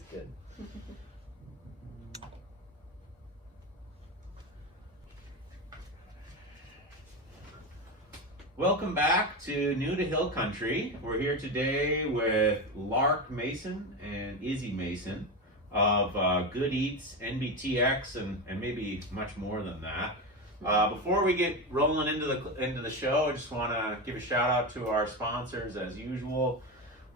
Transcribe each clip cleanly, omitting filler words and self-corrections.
That's good. Welcome back to New to Hill Country. We're here today with Lark Mason and Izzy Mason of GoodEatsNBTX and maybe much more than that. Before we get rolling into the show, I just want to give a shout out to our sponsors as usual.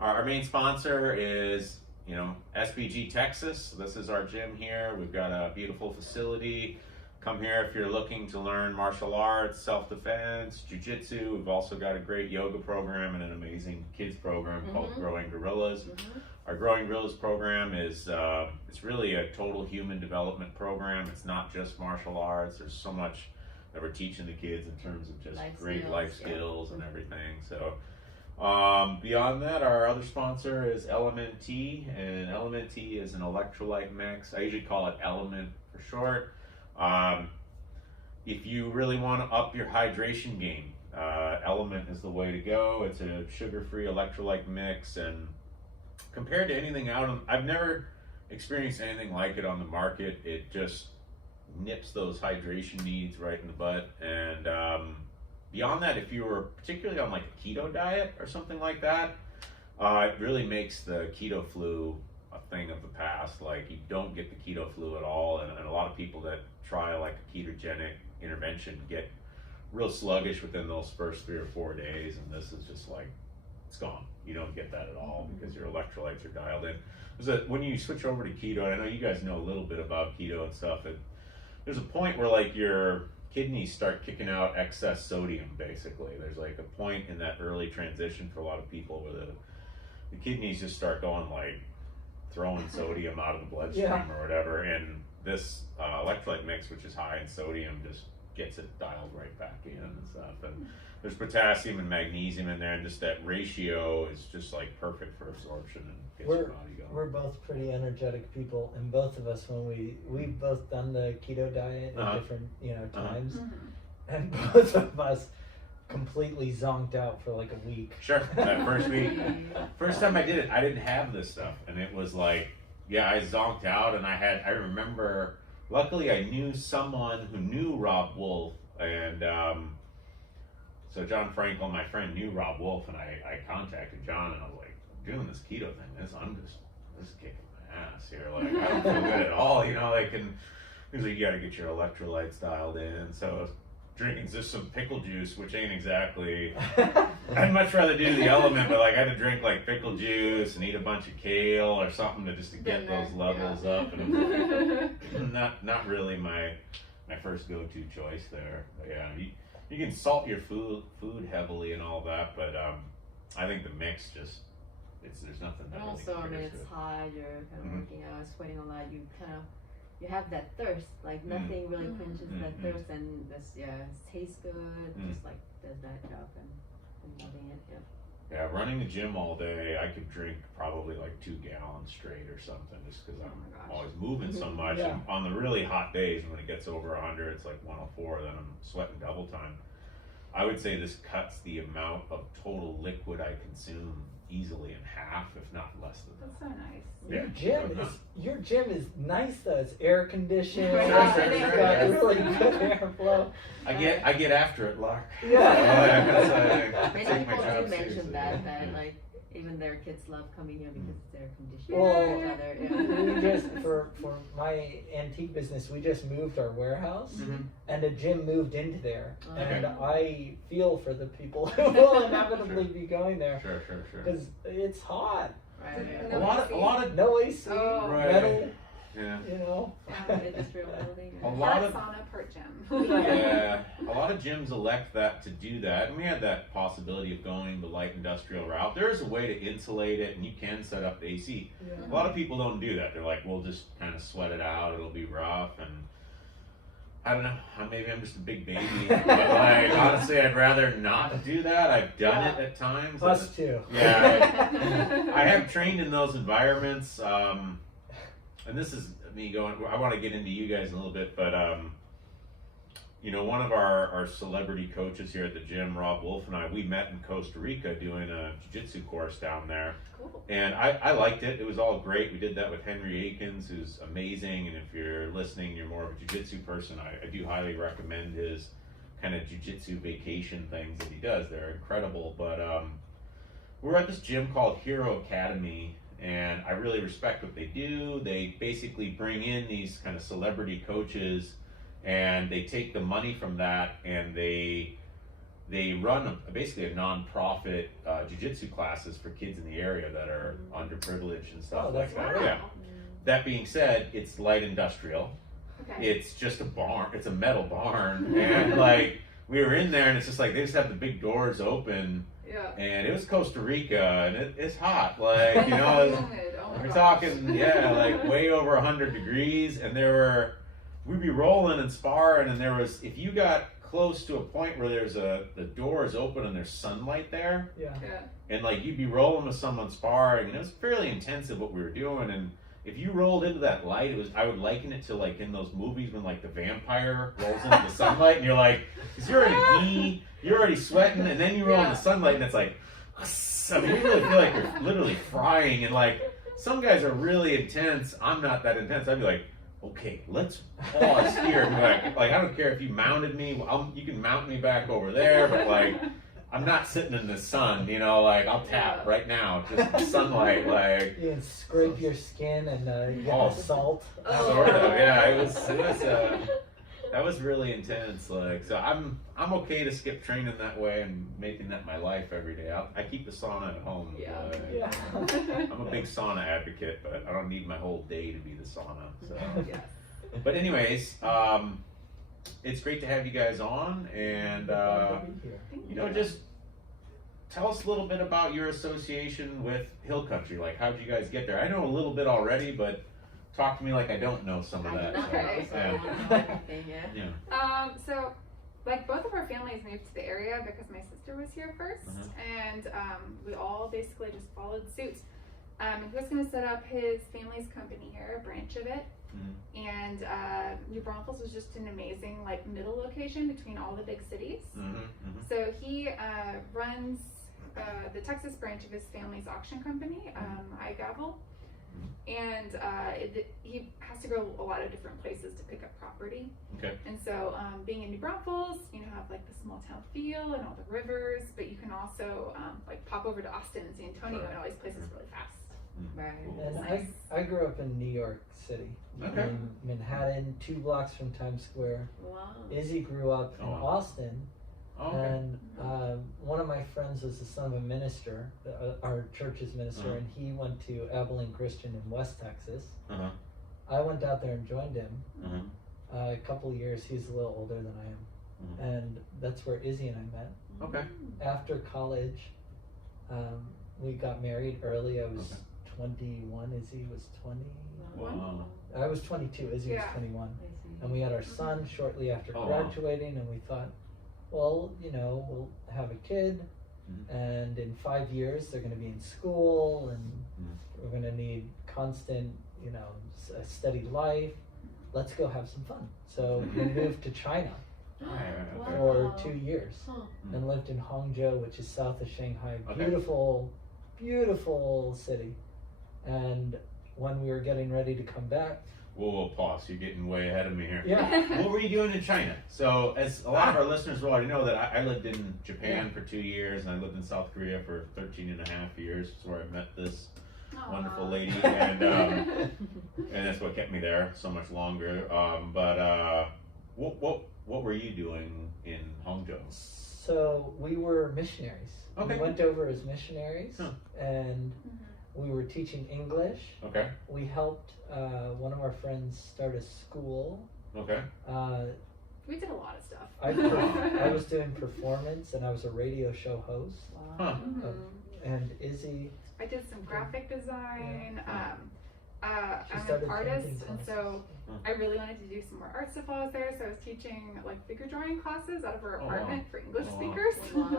Our main sponsor is SBG Texas. This is our gym here. We've got a beautiful facility. Come here if you're looking to learn martial arts, self-defense, jiu-jitsu. We've also got a great yoga program and an amazing kids program called Growing Gorillas. Our Growing Gorillas program is it's really a total human development program. It's not just martial arts. There's so much that we're teaching the kids in terms of just great life skills and everything. So beyond that, our other sponsor is LMNT, and LMNT is an electrolyte mix. I usually call it Element for short. If you really want to up your hydration game, Element is the way to go. It's a sugar-free electrolyte mix, and compared to anything out, I've never experienced anything like it on the market. It just nips those hydration needs right in the butt. And beyond that, if you were particularly on like a keto diet or something like that, it really makes the keto flu a thing of the past. Like, you don't get the keto flu at all, and a lot of people that try like a ketogenic intervention get real sluggish within those first 3 or 4 days, and this is just like, it's gone. You don't get that at all because your electrolytes are dialed in. When you switch over to keto, and I know you guys know a little bit about keto and stuff, there's a point where like your kidneys start kicking out excess sodium, basically. There's like a point in that early transition for a lot of people where the kidneys just start going like throwing sodium out of the bloodstream or whatever, and this electrolyte mix, which is high in sodium, just gets it dialed right back in and stuff. And there's potassium and magnesium in there, and just that ratio is just like perfect for absorption and gets your body going. We're both pretty energetic people, and both of us, when we've both done the keto diet at different times, and both of us completely zonked out for like a week. Sure, that first week. First time I did it, I didn't have this stuff, and it was like, I zonked out, and I remember, luckily I knew someone who knew Rob Wolf, and so John Frankel, my friend, knew Rob Wolf, and I contacted John, and I was like, I'm doing this keto thing, this is kicking my ass here, like, I don't feel good at all, and he's like, you gotta get your electrolytes dialed in. So drinking just some pickle juice, which ain't exactly, I'd much rather do the Element, but like I had to drink like pickle juice and eat a bunch of kale or something to get those levels up, and it was not really my first go-to choice there. But yeah, you can salt your food heavily and all that, but I think the mix just, there's nothing that and really also, I mean, it's it. hot, you're kind of working out, sweating a lot, you have that thirst, like nothing really quenches that thirst, and this, it tastes good, just like does that job, and I'm loving it, Yeah, running the gym all day, I could drink probably like 2 gallons straight or something, just because I'm always moving so much. And on the really hot days, when it gets over 100, it's like 104, then I'm sweating double time. I would say this cuts the amount of total liquid I consume easily in half, if not less than that. That's so nice. Your gym is nice though. It's air conditioned. Right. It's got really good airflow. I get after it, Lark. Yeah. Many people do mention that like even their kids love coming here because it's air conditioned. Well, we just for my antique business, we just moved our warehouse, and a gym moved into there, and I feel for the people who will inevitably be going there. Sure. Because it's hot. Right. A lot of No AC, metal. Yeah. Industrial building. A lot of sauna per gym. a lot of gyms elect that to do that, and we had that possibility of going the light industrial route. There is a way to insulate it, and you can set up AC. A lot of people don't do that. They're like, we'll just kind of sweat it out. It'll be rough, and I don't know. Maybe I'm just a big baby, but like honestly, I'd rather not do that. I've done it at times. Us too. Yeah, I have trained in those environments. And this is me going, I want to get into you guys a little bit, but you know, one of our celebrity coaches here at the gym, Rob Wolf, and I, we met in Costa Rica doing a jiu-jitsu course down there. Cool. And I liked it. It was all great. We did that with Henry Akins, who's amazing. And if you're listening, you're more of a jiu-jitsu person, I do highly recommend his kind of jiu-jitsu vacation things that he does. They're incredible. But we're at this gym called Hero Academy, and I really respect what they do. They basically bring in these kind of celebrity coaches, and they take the money from that, and they run basically a non-profit jiu-jitsu classes for kids in the area that are underprivileged and stuff like that. great. Yeah. That being said, it's light industrial. Okay. It's just a barn. It's a metal barn, and like we were in there, and it's just like they just have the big doors open. Yeah. And it was Costa Rica, and it's hot. Like, you know, we're talking, like way over 100 degrees, and we'd be rolling and sparring, and if you got close to a point where the door is open and there's sunlight there, and like you'd be rolling with someone sparring, and it was fairly intensive what we were doing, and if you rolled into that light, I would liken it to like in those movies when like the vampire rolls into the sunlight, and you're like, because you're already you're already sweating, and then you roll in the sunlight, and it's like, I mean, you really feel like you're literally frying, and like some guys are really intense. I'm not that intense. I'd be like, okay, let's pause here. And be like I don't care if you mounted me. You can mount me back over there, but like I'm not sitting in the sun. You know, like I'll tap right now, just the sunlight. Like you can scrape your skin and get the salt. Sort of, yeah. It was that was really intense. Like, so I'm okay to skip training that way and making that my life every day. I keep the sauna at home. I'm a big sauna advocate, but I don't need my whole day to be the sauna. So, but anyways, it's great to have you guys on, and you know, just tell us a little bit about your association with Hill Country. Like, how'd you guys get there? I know a little bit already, but talk to me like I don't know some of that. So, like, both of our families moved to the area because my sister was here first, and we all basically just followed suit. He was going to set up his family's company here, a branch of it, and New Braunfels was just an amazing, like, middle location between all the big cities. So he runs the Texas branch of his family's auction company, iGavel. And he has to go a lot of different places to pick up property. And so being in New Braunfels, you know, have like the small town feel and all the rivers, but you can also like pop over to Austin and San Antonio and all these places really fast. And I grew up in New York City, in Manhattan, 2 blocks from Times Square. Izzy grew up in Austin. And one of my friends was the son of a minister, our church's minister, and he went to Abilene Christian in West Texas. I went out there and joined him. A couple of years, he's a little older than I am. And that's where Izzy and I met. After college, we got married early. I was 21, Izzy was 20. I was 22, Izzy was 21. And we had our son shortly after graduating, and we thought, well, you know, we'll have a kid, and in 5 years they're going to be in school, and we're going to need constant, you know, a steady life. Let's go have some fun. So we moved to China for 2 years and lived in Hangzhou, which is south of Shanghai. Beautiful, beautiful city. And when we were getting ready to come back, Whoa, pause. You're getting way ahead of me here. Yeah. What were you doing in China? So, as a lot of our listeners will already know, that I lived in Japan for 2 years, and I lived in South Korea for 13 and a half years. That's where I met this wonderful lady, and that's what kept me there so much longer. What were you doing in Hangzhou? So we were missionaries. We went over as missionaries, and we were teaching English. We helped one of our friends start a school. We did a lot of stuff. I was doing performance, and I was a radio show host. And Izzy. I did some graphic design. I'm an artist, and so I really wanted to do some more art stuff while I was there. So I was teaching like figure drawing classes out of our apartment for English speakers.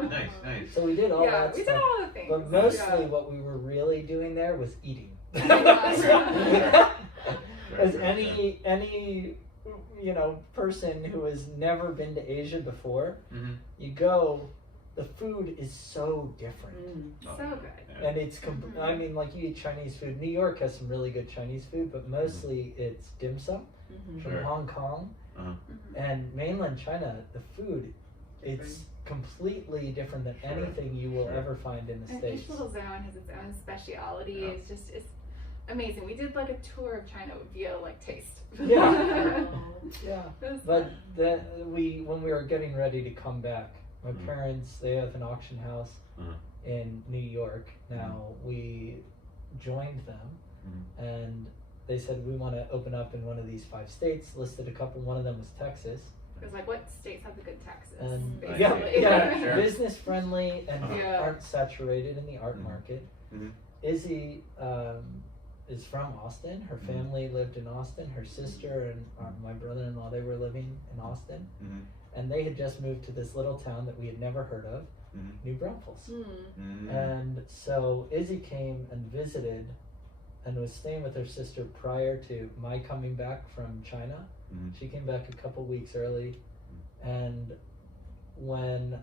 Nice. So we did all that we stuff. did all the things. But mostly what we were really doing there was eating. As any person who has never been to Asia before, Mm-hmm. you go, the food is so different. Oh, So good. Yeah. And it's, I mean, like you eat Chinese food. New York has some really good Chinese food, but mostly it's dim sum from Sure. Hong Kong. And mainland China, the food, it's completely different than Sure. anything you will Sure. ever find in the And States. each little zone has its own speciality. Yeah. It's amazing. We did like a tour of China via like taste. Yeah. Oh. Yeah. It was But fun. when we were getting ready to come back, my parents, they have an auction house in New York. Now we joined them, and they said we want to open up in one of these 5 states. Listed a couple. One of them was Texas. It was like, what states have the good taxes? And basically. yeah, Sure. business friendly and Yeah. aren't saturated in the art market. Mhm. Izzy is from Austin. Her family lived in Austin. Her sister and my brother-in-law, they were living in Austin, and they had just moved to this little town that we had never heard of, New Braunfels. And so Izzy came and visited and was staying with her sister prior to my coming back from China. She came back a couple weeks early, and when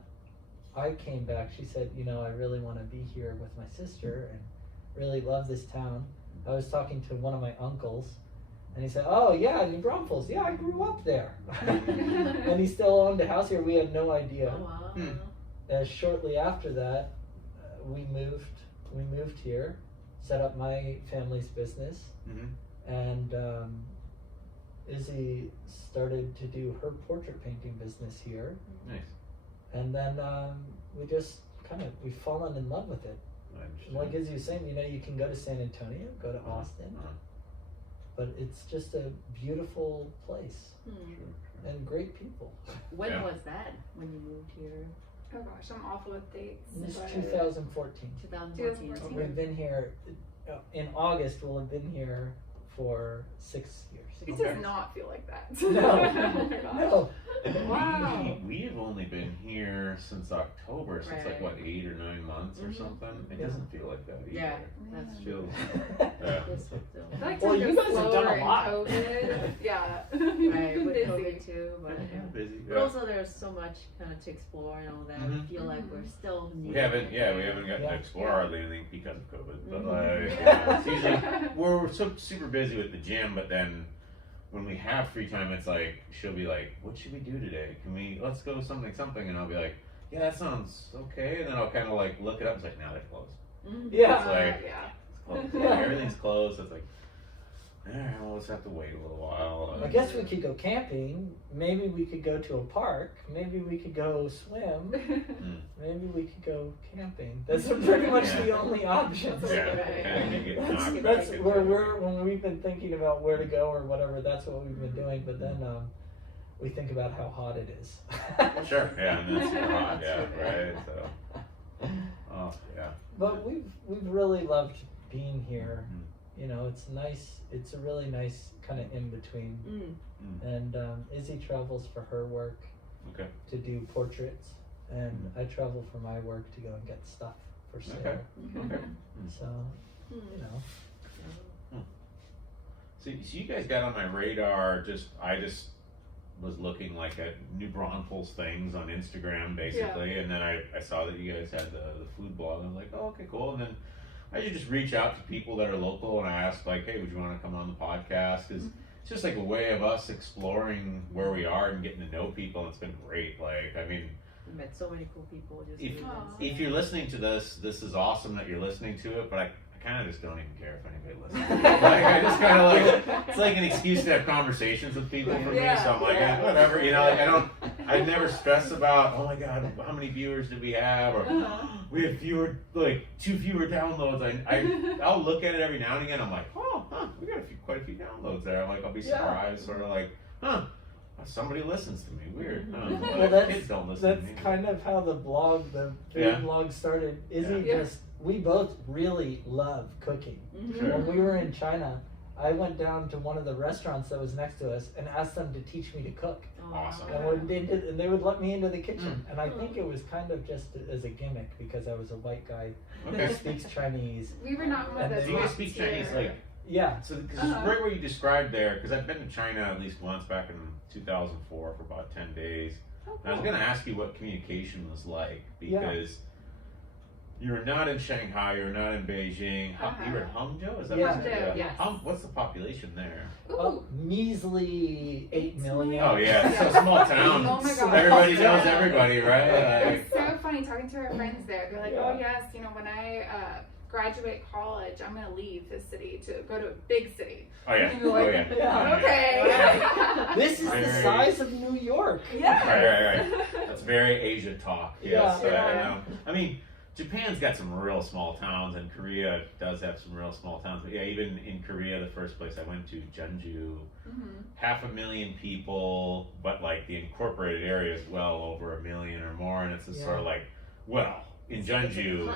I came back, she said, I really want to be here with my sister and really love this town. I was talking to one of my uncles, and he said, oh yeah, New Braunfels, yeah, I grew up there. And he still owned a house here. We had no idea. Oh, wow. Shortly after that, we moved here, set up my family's business, and Izzy started to do her portrait painting business here. Nice. And then we've fallen in love with it. And like Izzy was saying, you can go to San Antonio, go to Austin, but it's just a beautiful place and great people. When was that? When you moved here? Oh gosh, I'm awful with dates. It's but- 2014. 2014. 2014. We've been here, in August, we'll have been here for 6 years. It Okay. does not feel like that. No. Oh my gosh. No. Wow. We have only been here since October, so it's like what, 8 or 9 months or something. It Yeah. doesn't feel like that either. Yeah, that's It true. feels. Yeah. This was still- I feel like Well, time you goes guys have done slower a in lot. COVID. Yeah. Right, with Busy. COVID too, but yeah. Busy. But also there's so much kind of to explore and all that. We feel like we're still new. We haven't gotten to Yeah. explore Yeah. hardly anything because of COVID. But Yeah. it's usually we're so super busy with the gym, but then when we have free time, it's like she'll be like, "What should we do today? Let's go something," and I'll be like, "Yeah, that sounds okay." And then I'll kind of like look it up. It's like, "Now they're closed. Yeah. It's like yeah. it's closed. Yeah. Everything's closed." So it's like, all right, well, let's have to wait a little while. I guess we could go camping. Maybe we could go to a park. Maybe we could go swim. Maybe we could go camping. That's pretty much the only options. Yeah, Right. kind of get knocked That's back where into- when we've been thinking about where to go or whatever. That's what we've been doing. But then we think about how hot it is. Sure, yeah, and that's hot, yeah, That's true. right. So, oh yeah. But we've really loved being here. It's nice. It's a really nice kind of in between. And Izzy travels for her work Okay. to do portraits, and I travel for my work to go and get stuff for sale. Okay. Okay. So, So you guys got on my radar. I just was looking like at New Braunfels things on Instagram, basically, and then I saw that you guys had the food blog. And I'm like, oh, okay, cool. And then I should just reach out to people that are local and I ask like, hey, would you want to come on the podcast? Because it's just like a way of us exploring where we are and getting to know people. And it's been great. Like, I mean, We met so many cool people. Just If- doing Aw. this. if you're listening to this is awesome that you're listening to it, but I kind of just don't even care if anybody listens. Like, I just kind of like, it's like an excuse to have conversations with people for me, so I'm like, Yeah. whatever, like, I never stress about, oh my god, how many viewers did we have, or we had 2 fewer downloads. I'll look at it every now and again, I'm like, we got quite a few downloads there. I'm like, I'll be surprised, sort of like, somebody listens to me, weird. Well, Kids don't listen that's to me. kind of how the food blog started. Izzy Yeah. we both really love cooking. Sure. When we were in China, I went down to one of the restaurants that was next to us and asked them to teach me to cook. Oh, Awesome. And when they did, and they would let me into the kitchen. And I think it was kind of just as a gimmick because I was a white guy Okay. who speaks Chinese. We were not one of And the then Do you guys top speak tier. Chinese like Yeah. So, because right what you described there, because I've been to China at least once back in 2004 for about 10 days. Oh, And I was cool. going to ask you what communication was like, because you're not in Shanghai, you're not in Beijing. You were in Hangzhou? Is that Yeah. what you said? Hangzhou, yes. What's the population there? Ooh. Measly 8 million. Oh, yeah, it's a small town. Oh my God. Everybody knows everybody, right? Like, It's so funny talking to our friends there. They're like, oh yes, you know, when I graduate college, I'm gonna leave this city to go to a big city. oh, yeah. And you're like, Oh, yeah. Yeah. okay. This is the Very- size of New York. Yeah. Right. That's very Asia talk. Yes, Yeah. I know. I mean, Japan's got some real small towns, and Korea does have some real small towns. But yeah, even in Korea, the first place I went to, Jeonju, 500,000 people, but like the incorporated area is well over 1 million or more, and it's just sort of like, well, in Jeonju,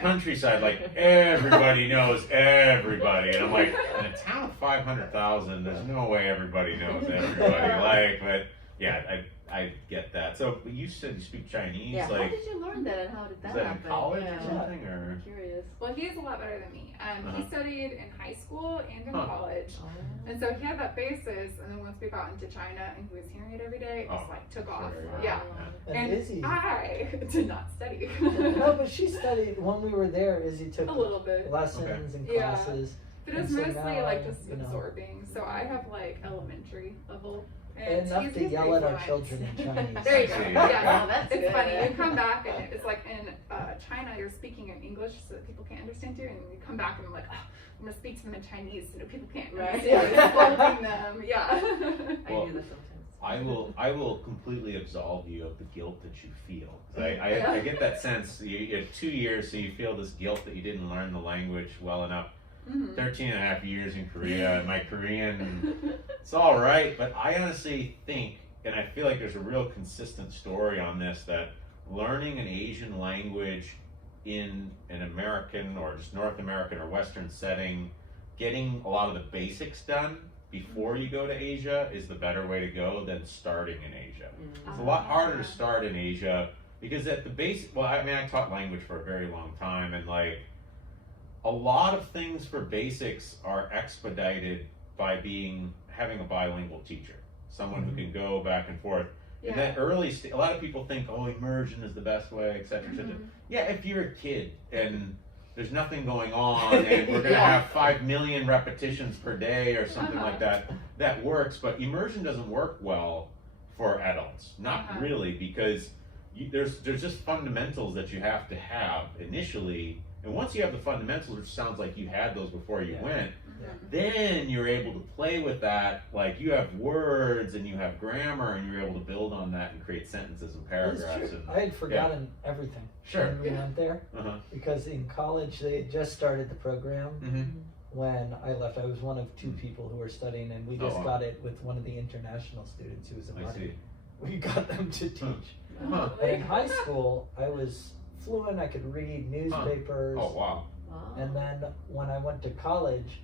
countryside, like everybody knows everybody, and I'm like, in a town of 500,000, there's no way everybody knows everybody. Like, but yeah, I get that. So, but you said you speak Chinese. Yeah. Like, How did you learn that, and how did that is that happen? in college Yeah. or something, or? I'm curious. Well, he's a lot better than me. He studied in high school and in Huh. college. Oh. And so he had that basis, and then once we got into China and he was hearing it every day, it just like took off. sure, Yeah. And And Izzy. I did not study. No, but she studied when we were there. Izzy took A little bit. lessons and Yeah. classes. But it's And so mostly now, like just you know. absorbing. So I have like elementary level. Enough he's to pretty yell at our fluent. children in Chinese. There you go. I see. Yeah, Oh, that's it's good. funny. You come back and it's like in China, you're speaking in English so that people can't understand you, and you come back and I'm like, oh, I'm gonna speak to them in Chinese so that people can't Right. understand. Yeah. Scolding them. Yeah. I Well, do that sometimes. I will completely absolve you of the guilt that you feel. 'Cause I get that sense. You have 2 years, so you feel this guilt that you didn't learn the language well enough. 13 and a half years in Korea, and my Korean, it's all right, but I honestly think, and I feel like there's a real consistent story on this, that learning an Asian language in an American or just North American or Western setting, getting a lot of the basics done before you go to Asia is the better way to go than starting in Asia. It's a lot harder to start in Asia because at the basic, well, I mean, I taught language for a very long time, and like a lot of things for basics are expedited by having a bilingual teacher, someone who can go back and forth. Yeah. And that a lot of people think, oh, immersion is the best way, etc. Yeah, if you're a kid and there's nothing going on and we're going to have 5 million repetitions per day or something like that, that works. But immersion doesn't work well for adults. Not really, because there's just fundamentals that you have to have initially. And once you have the fundamentals, which sounds like you had those before you went, then you're able to play with that. Like you have words and you have grammar, and you're able to build on that and create sentences and paragraphs. And, I had forgotten everything when we went there because in college they had just started the program. When I left, I was one of 2 people who were studying, and we just got it with one of the international students who was a buddy. We got them to teach. But in high school, I was fluent. I could read newspapers. Oh, wow. And then when I went to college,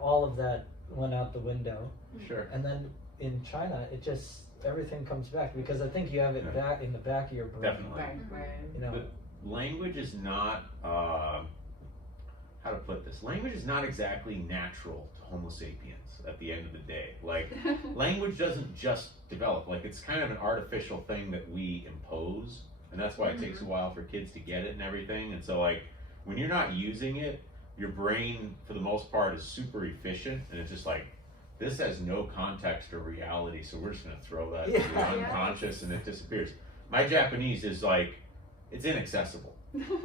all of that went out the window. Sure. And then in China, it just everything comes back because I think you have it back in the back of your brain. Definitely. Right. You know, But language is not how to put this. Language is not exactly natural to Homo sapiens at the end of the day. Like language doesn't just develop. Like it's kind of an artificial thing that we impose, and that's why it takes a while for kids to get it and everything. And so like when you're not using it, your brain for the most part is super efficient, and it's just like this has no context or reality, so we're just going to throw that into the unconscious and it disappears. My Japanese is like it's inaccessible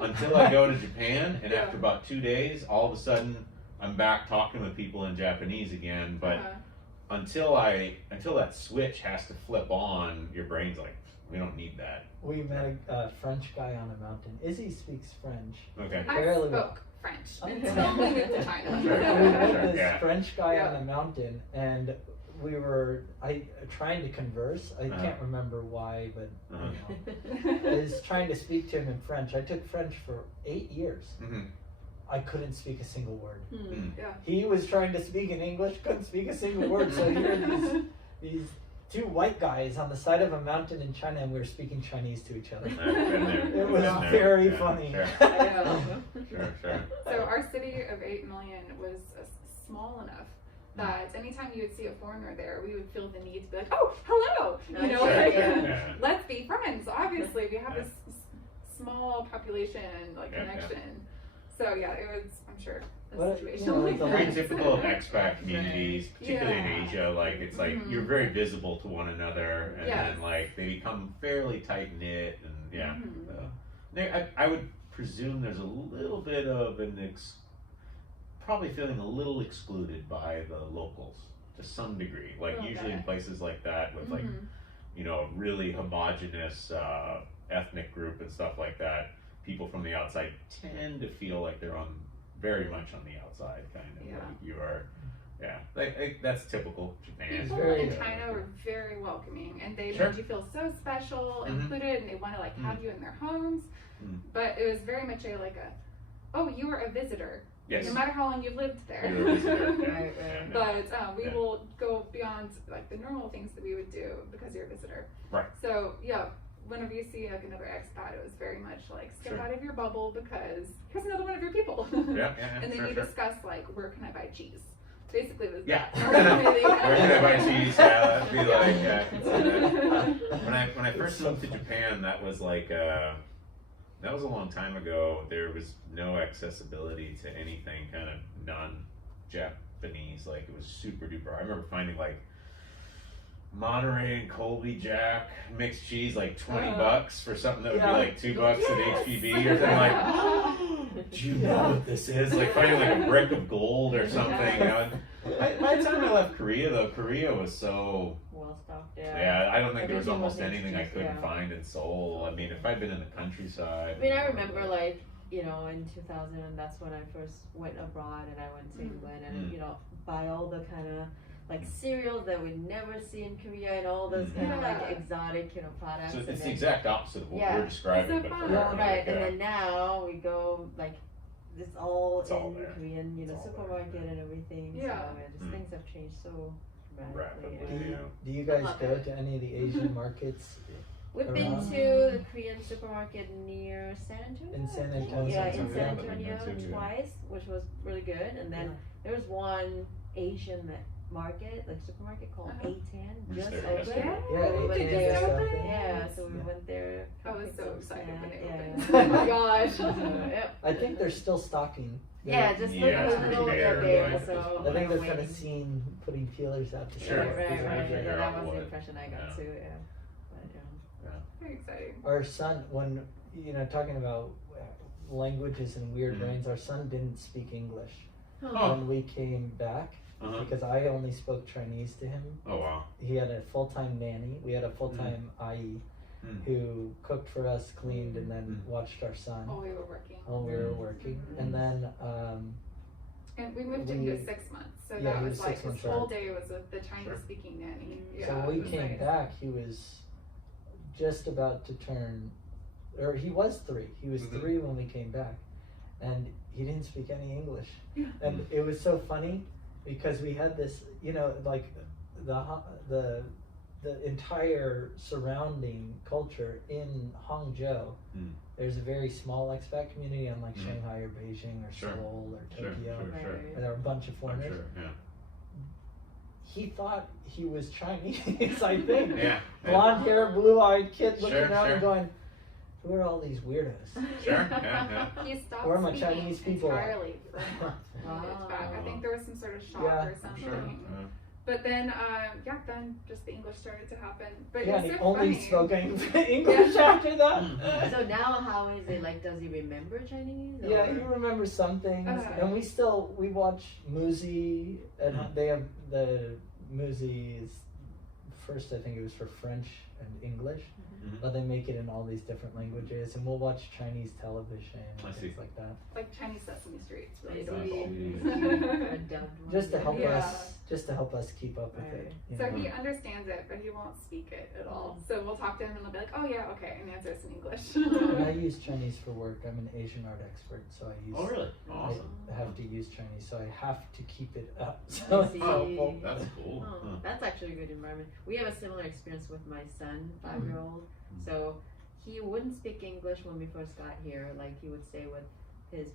until I go to Japan, and after about 2 days, all of a sudden I'm back talking with people in Japanese again. But until that switch has to flip on, your brain's like, we don't need that. we met a French guy on a mountain. Izzy speaks French. Okay. I Barely spoke French Okay. until we moved to China. Sure. We met this Yeah. French guy on a mountain, and we were trying to converse. I can't remember why, but you know, I was trying to speak to him in French. I took French for 8 years. I couldn't speak a single word. Yeah. He was trying to speak in English, couldn't speak a single word. So here these two white guys on the side of a mountain in China, and we were speaking Chinese to each other. I've been there. It was Been there. very Yeah, funny. Sure, sure. So our city of 8 million was small enough that anytime you would see a foreigner there, we would feel the need to be like, oh, hello, you know, Sure, like, yeah. let's be friends. Obviously, we have this small population like Yeah, connection. So yeah, it was, I'm sure, a Well, situation you know, like like Very that. typical of expat communities, particularly in Yeah. Asia. Like it's like Mhm. you're very visible to one another, and Yes. then like they become fairly tight knit, and yeah. Mhm. So, I would presume there's a little bit of probably feeling a little excluded by the locals to some degree. Like Okay. usually in places like that with like Mhm. a really homogenous ethnic group and stuff like that, people from the outside tend to feel like they're very much on the outside, kind of. Yeah. Like you are, like that's typical Japan. People very, in China were very welcoming, and they Sure. made you feel so special, Mhm. included, and they want to like have you in their homes. But it was very much oh, you are a visitor, Yes. no matter how long you've lived there. You're a visitor. Right, Yeah, right. But we Yeah. will go beyond like the normal things that we would do because you're a visitor. Right. So yeah, whenever you see like another expat, it was very much like step Sure. out of your bubble because here's another one of your people. Yeah, And then sure, you sure. discuss like where can I buy cheese. Basically, it was Yeah. that. Where can I buy cheese? Yeah, that'd be like, yeah, I can see that. When I first moved to Japan, that was like, that was a long time ago. There was no accessibility to anything kind of non-Japanese. Like it was super duper. I remember finding like Monterey and Colby Jack mixed cheese like $20 for something that would be like $2 at HPB or something. Like, do you know what this is? Like finding like a brick of gold or something. By the time I left Korea, though, Korea was so Well stocked, yeah. I don't think there was Everything almost was anything I mixed, couldn't yeah. find in Seoul. I mean, if I'd been in the countryside. I mean, I remember like, in 2000, and that's when I first went abroad and I went to England and, buy all the kind of like cereals that we'd never see in Korea and all those kind of like Yeah. exotic, products. So and it's the then- exact opposite of what Yeah. we're describing. It's so but fun. for Yeah, Right, yeah. and then now we go like it's all It's all in there. Korean, It's all there, supermarket yeah. and everything. Yeah. So just things have changed so dramatically. Rapidly. Do you guys love go it. to any of the Asian markets We've been Around? to the Korean supermarket near San Antonio. in San I think. Antonio? Yeah, San in San Antonio. Antonio I've been to, yeah. twice, which was really good. And then there's one Asian market, like supermarket called Uh-huh. A10, Just just there opened. yesterday. Yeah, We went did there. just open? Yeah, so we Yeah. went there. I was picked so some excited when snack, they yeah. opened. Oh my gosh. So, yep. I think they're still stocking. Yeah, just Yeah, like it's a little pretty bit bare, there. like, So I think they're we're kind of waiting. seen putting feelers out to see Sure. what Right, right, people are right. doing. Yeah, that was what- the impression I got yeah. too. Yeah. But, Very exciting. Our son, when talking about languages and weird Mhm. brains, our son didn't speak English Oh. when we came back Uh-huh. because I only spoke Chinese to him. Oh wow. He had a full-time nanny. We had a full-time IE Mm. who cooked for us, cleaned, and then watched our son While we were working. while we were working. And then And we moved We- into 6 months. So yeah, that he was was like 6 his months whole old. day was with the Chinese speaking nanny. Yeah, so when it we was came nice. back, he was just about to turn, or he was 3. He was Mhm. 3 when we came back, and he didn't speak any English. Yeah. And it was so funny because we had this, like the entire surrounding culture in Hangzhou. Mm. There's a very small expat community, unlike Mm. Shanghai or Beijing or Sure. Seoul or Sure, Tokyo. sure, sure. Right. And there were a bunch of I'm foreigners. sure. Yeah. He thought he was Chinese, I think. Yeah. Blonde hair, blue-eyed kid looking Sure, out sure. and going, "Who are all these weirdos?" Sure. Yeah. He stopped Where are my speaking Chinese people at? entirely for a month when he moved back. I think there was some sort of shock Yeah, or I'm something. sure. But then, then just the English started to happen. But Yeah, it and was he so only funny. spoke English after that. So now how is it? Like, does he remember Chinese? Yeah, or- he remembers some things, Okay. and we watch Muzi, and they have the Muzi is first. I think it was for French and English, but they make it in all these different languages, and we'll watch Chinese television and things like that. Like Chinese Sesame Street. It's really Dubbed Just to help Yeah. us keep up with it. you So know. he understands it, but he won't speak it at all. So we'll talk to him and he'll be like, oh yeah, okay, and answer us in English. And I use Chinese for work. I'm an Asian art expert, so I use. Oh, really? I Awesome. have to use Chinese, so I have to keep it up. So it's see. helpful. That's cool. Oh, Huh. that's actually a good environment. We have a similar experience with my son, 5-year-old. So he wouldn't speak English when we first got here. Like he would stay with his,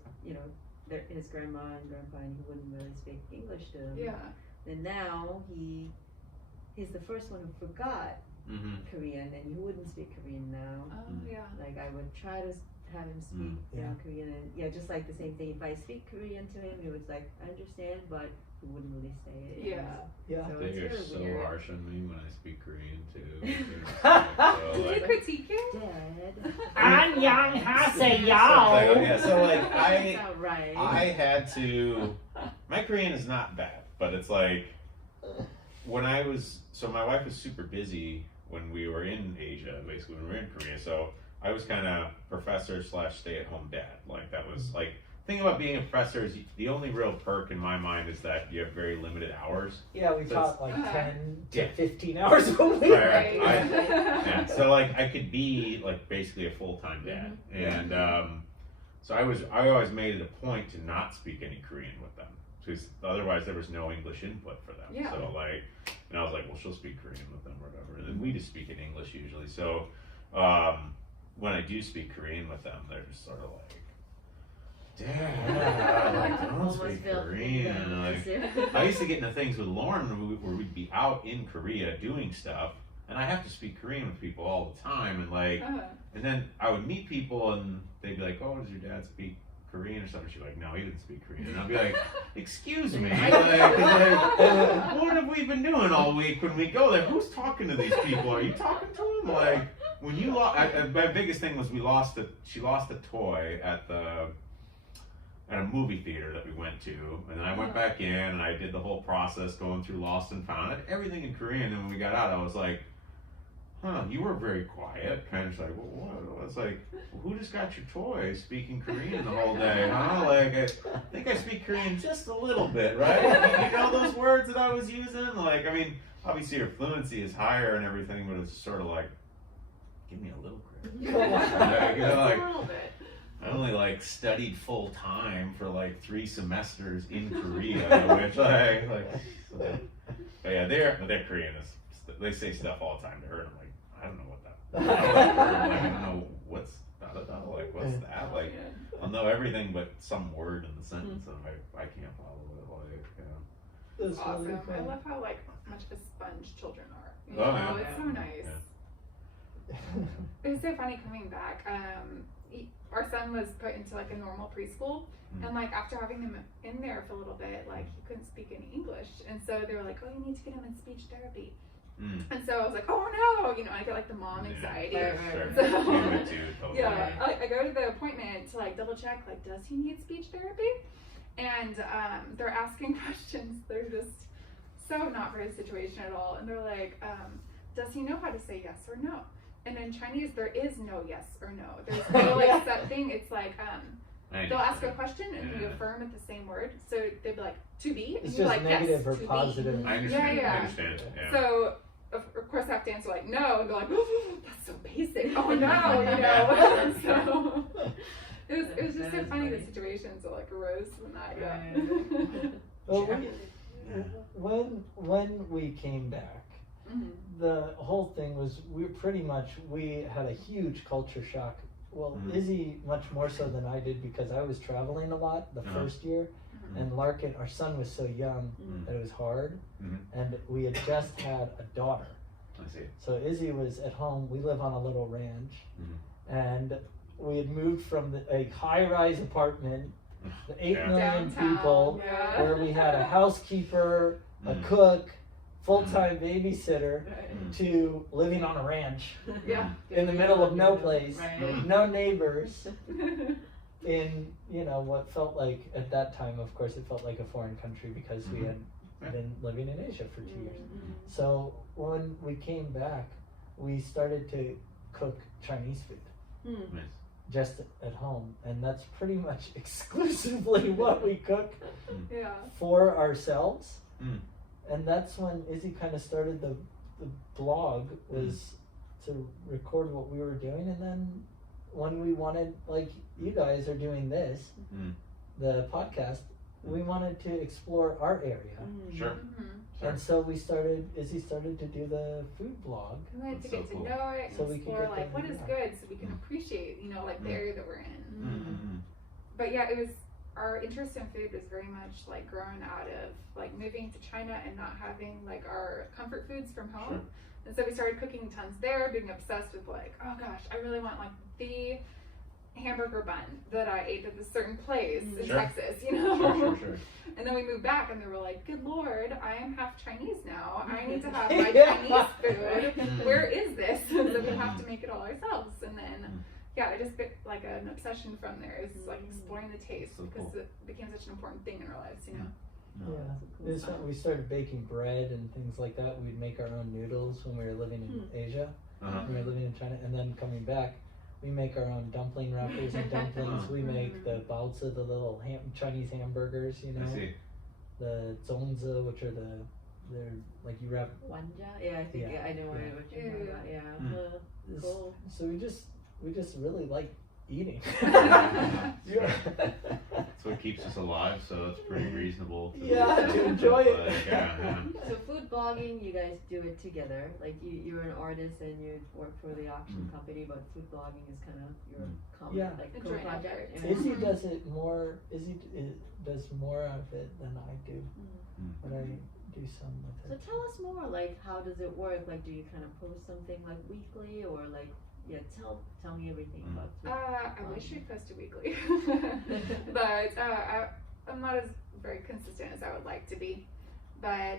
his grandma and grandpa, and he wouldn't really speak English to them. Yeah. And now he's the first one who forgot Korean, and he wouldn't speak Korean now. Oh yeah. Like I would try to have him speak Korean, and just like the same thing. If I speak Korean to him, he was like, I understand, but he wouldn't really say it. Yeah. Yeah. So They it's are really so weird. harsh on me when I speak Korean too. Did you like, critique him? Dad. something- yeah, so like That's not right. I had to. My Korean is not bad, but it's like when I was. So my wife was super busy when we were in Asia, basically when we were in Korea. So I was kind of professor / stay-at-home dad. Like that was like. Thing about being a professor is the only real perk in my mind is that you have very limited hours. Yeah, we So taught like it's- 10 to Yeah. 15 hours a week. Right. Right. Yeah, so like I could be like basically a full-time dad, and so I always made it a point to not speak any Korean with them because otherwise there was no English input for them. Yeah. So like, and I was like, well, she'll speak Korean with them or whatever, and then we just speak in English usually. So when I do speak Korean with them, they're just sort of like. Dad, like, don't Almost speak feel- Korean. Like, I used to get into things with Lauren where we'd be out in Korea doing stuff, and I have to speak Korean with people all the time, and like, and then I would meet people, and they'd be like, "Oh, does your dad speak Korean or something?" She's like, "No, he didn't speak Korean." And I'd be like, "Excuse me, like, what have we been doing all week when we go there? Who's talking to these people? Are you talking to them? Like, when you lost, my biggest thing was she lost a toy at a movie theater that we went to, and then I went back in and I did the whole process going through Lost and Found. I had everything in Korean, and when we got out, I was like, "Huh, you were very quiet." Kind of like, "Well, what?" I was like, "Who just got your toy speaking Korean the whole day?" Huh? Like, I think I speak Korean just a little bit, right? You know those words that I was using? Like, I mean, obviously your fluency is higher and everything, but it's sort of like, give me a little credit. Like, you know, like, a little bit. I only like studied full time for like 3 semesters in Korea, which but yeah, they're Korean. They say stuff all the time to her. And I'm like, I don't know what that. I don't know what's like what's that like. I'll know everything but some word in the sentence, and I can't follow it. Like, That's Awesome. really I cool. love how like much a sponge children are. You Oh, know, yeah. it's so nice. It was so funny coming back. Our son was put into like a normal preschool, and like after having him in there for a little bit, like he couldn't speak any English, and so they were like, "Oh, you need to get him in speech therapy." And so I was like, "Oh no!" You know, I get like the mom anxiety. Right. So, You would too, totally. yeah, I go to the appointment to like double check, like, does he need speech therapy? And they're asking questions. They're just so not very situation at all. And they're like, does he know how to say yes or no? And in Chinese, there is no yes or no. There's no like set thing. It's like they'll ask a question and you affirm at the same word. So they'd be like, to be, and It's you're just like, negative yes, or to be. positive. I understand. Yeah. I understand. Yeah. So of course I have to answer like no, and they're like, oh, that's so basic. Oh no, you know. So it was just so funny the situations that like arose from that. Yeah. Well, when we came back, the whole thing was we had a huge culture shock. Well, Izzy much more so than I did because I was traveling a lot the first year, and Lark, our son, was so young that it was hard, and we had just had a daughter. I see. So Izzy was at home. We live on a little ranch, and we had moved from a high-rise apartment, the 8 million Downtown, people, yeah. where we had a housekeeper, a cook, full-time babysitter, to living on a ranch Yeah. in the middle of no place, Right. no neighbors, in what felt like at that time, of course, it felt like a foreign country because we had been living in Asia for 2 years. So when we came back, we started to cook Chinese food. Hmm. Nice. Just at home, and that's pretty much exclusively what we cook Yeah. for ourselves. Mm. And that's when Izzy kind of started the blog, was to record what we were doing, and then when we wanted, like you guys are doing this, the podcast, we wanted to explore our area. Sure. Mm-hmm. And so Izzy started to do the food blog. We wanted to That's get so cool. to know it and So we could explore get like the- what is yeah. good, so we can appreciate, you know, like the area that we're in. Mm-hmm. But yeah, it was, our interest in food was very much like growing out of like moving to China and not having like our comfort foods from home. Sure. And so we started cooking tons there, being obsessed with like, oh gosh, I really want like the hamburger bun that I ate at this certain place in Sure. Texas, you know? Sure. And then we moved back and they were like, good Lord, I am half Chinese now. I need to have my Yeah. Chinese food. Where is this? And so we have to make it all ourselves. And then, yeah, I just bit like an obsession from there. Is like exploring the taste, So because cool. it became such an important thing in our lives, you know? Yeah, it was when we started baking bread and things like that. We'd make our own noodles when we were living in Asia, when we were living in China, and then coming back, we make our own dumpling wrappers and dumplings. We make the baozi, the little Chinese hamburgers, you know, I see. the zongzi, which are they're like you wrap. Wanja? Yeah, I think Yeah. I know what you're talking about. Yeah. Cool. So we just really like eating. That's what keeps us alive, so it's pretty reasonable to, Yeah, to enjoy it. like, yeah. So food blogging, you guys do it together. Like you're an artist and you work for the auction company, but food blogging is kind of your common Yeah. like A joint co-project. effort. Yeah. Izzy does it more. Izzy does more of it than I do, but I do some with So it. tell us more. Like, how does it work? Like, do you kind of post something like weekly, or like, yeah, tell me everything about food. I wish we'd posted weekly, but I'm not as very consistent as I would like to be. But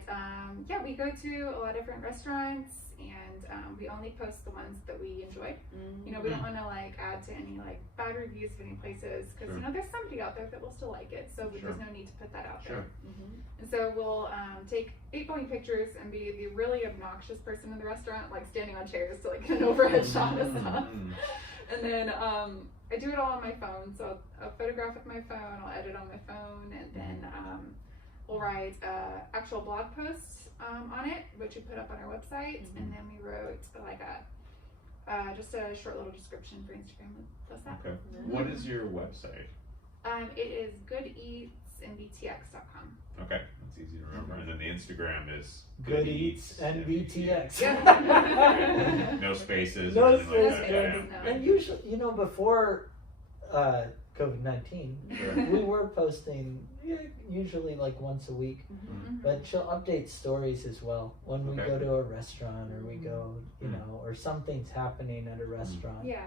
yeah, we go to a lot of different restaurants, and we only post the ones that we enjoy. You know, we don't want to like add to any like bad reviews of any places, because you know there's somebody out there that will still like it, so there's no need to put that out there. And so we'll take 8 point pictures and be the really obnoxious person in the restaurant, like standing on chairs to like get an overhead shot and stuff. And then I do it all on my phone, so I'll photograph with my phone, I'll edit on my phone, and then we'll write actual blog posts on it, which we put up on our website, and then we wrote like just a short little description for Instagram. That's that. Okay. What is your website? It is GoodEatsNBTX.com. Okay, that's easy to remember. And then the Instagram is GoodEatsNBTX. No spaces. No or anything like spaces. that. No. And usually, you know, before COVID-19, we were posting usually like once a week, but she'll update stories as well when we go to a restaurant, or we go, you know, or something's happening at a restaurant. Yeah.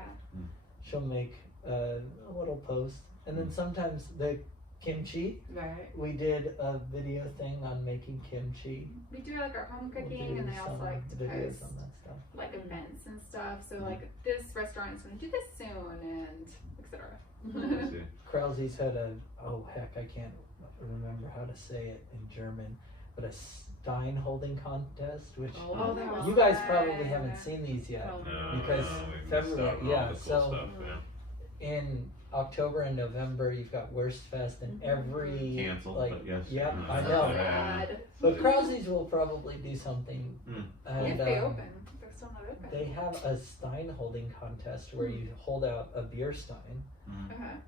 She'll make a little post, and then sometimes the kimchi. Right. We did a video thing on making kimchi. We do like our home We'll cooking, do and I also some like to videos post on that stuff. like events and stuff. So like this restaurant is going to do this soon, and etc. I see. Krause's had I can't remember how to say it in German, but a Stein holding contest, which Oh, that was you guys fun. probably haven't seen these yet. No, Because we missed February- out on yeah, all the cool so- stuff, In October and November, you've got Wurstfest, and every Canceled, like, but yes. yeah, Mm. I know. Bad. But Krause's will probably do something. If they open, they're still not open. They have a Stein holding contest where you hold out a beer stein,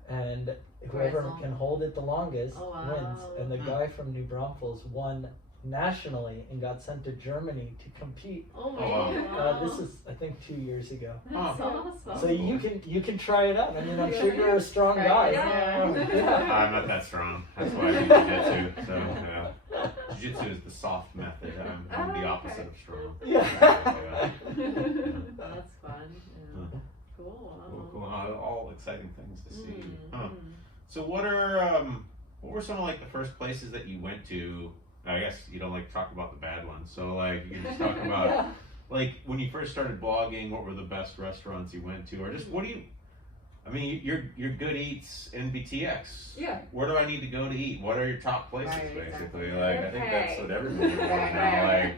and whoever Pretzel. can hold it the longest Oh, wow. wins. And the guy from New Braunfels won nationally and got sent to Germany to compete. Oh my wow. god. This is, I think, 2 years ago. That's Oh. awesome. So you can try it out. I mean, I'm sure you're a strong guy. Yeah. I'm not that strong. That's why I do jiu-jitsu. So, yeah. Jiu-jitsu is the soft method. I'm the opposite of strong. Yeah. That's fun. Yeah. Cool. Cool. All exciting things to see. Mm, Huh. mm. So what were some of like the first places that you went to? I guess you don't like to talk about the bad ones. So like you can just talk about Yeah. like when you first started blogging, what were the best restaurants you went to, or just what do you? I mean, you're Good Eats NBTX. Yeah. Where do I need to go to eat? What are your top places, Right, basically? exactly. Like I think that's Okay. what everybody wants to know. Right. Like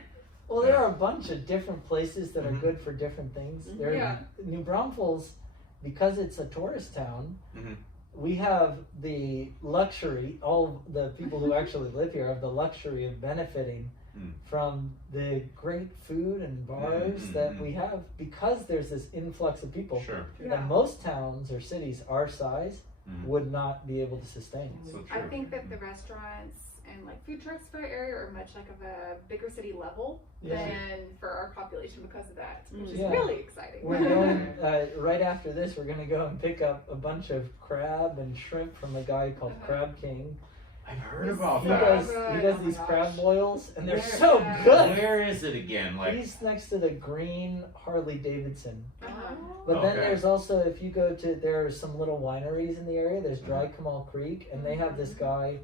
Well, there are a bunch of different places that are Mhm. good for different things. Mhm. There, Yeah. New Braunfels, because it's a tourist town, Mhm. we have the luxury, all the people who actually live here have the luxury of benefiting Mm. from the great food and bars that we have because there's this influx of people Sure. Yeah. that most towns or cities our size Mhm. would not be able to sustain. So true. I think that the restaurants and like food trucks for our area are much like of a bigger city level Yeah. than for our population because of that, which is Yeah. really exciting. We're going right after this. We're gonna go and pick up a bunch of crab and shrimp from a guy called Crab King. I've heard about He that. does good. he does Oh my these gosh. crab boils, and they're Where- so Yeah. good. Where is it again? Like, He's next to the green Harley Davidson. Uh-huh. But then Okay. there's also, if you go to, there are some little wineries in the area. There's Dry Kamal Creek, and they have this guy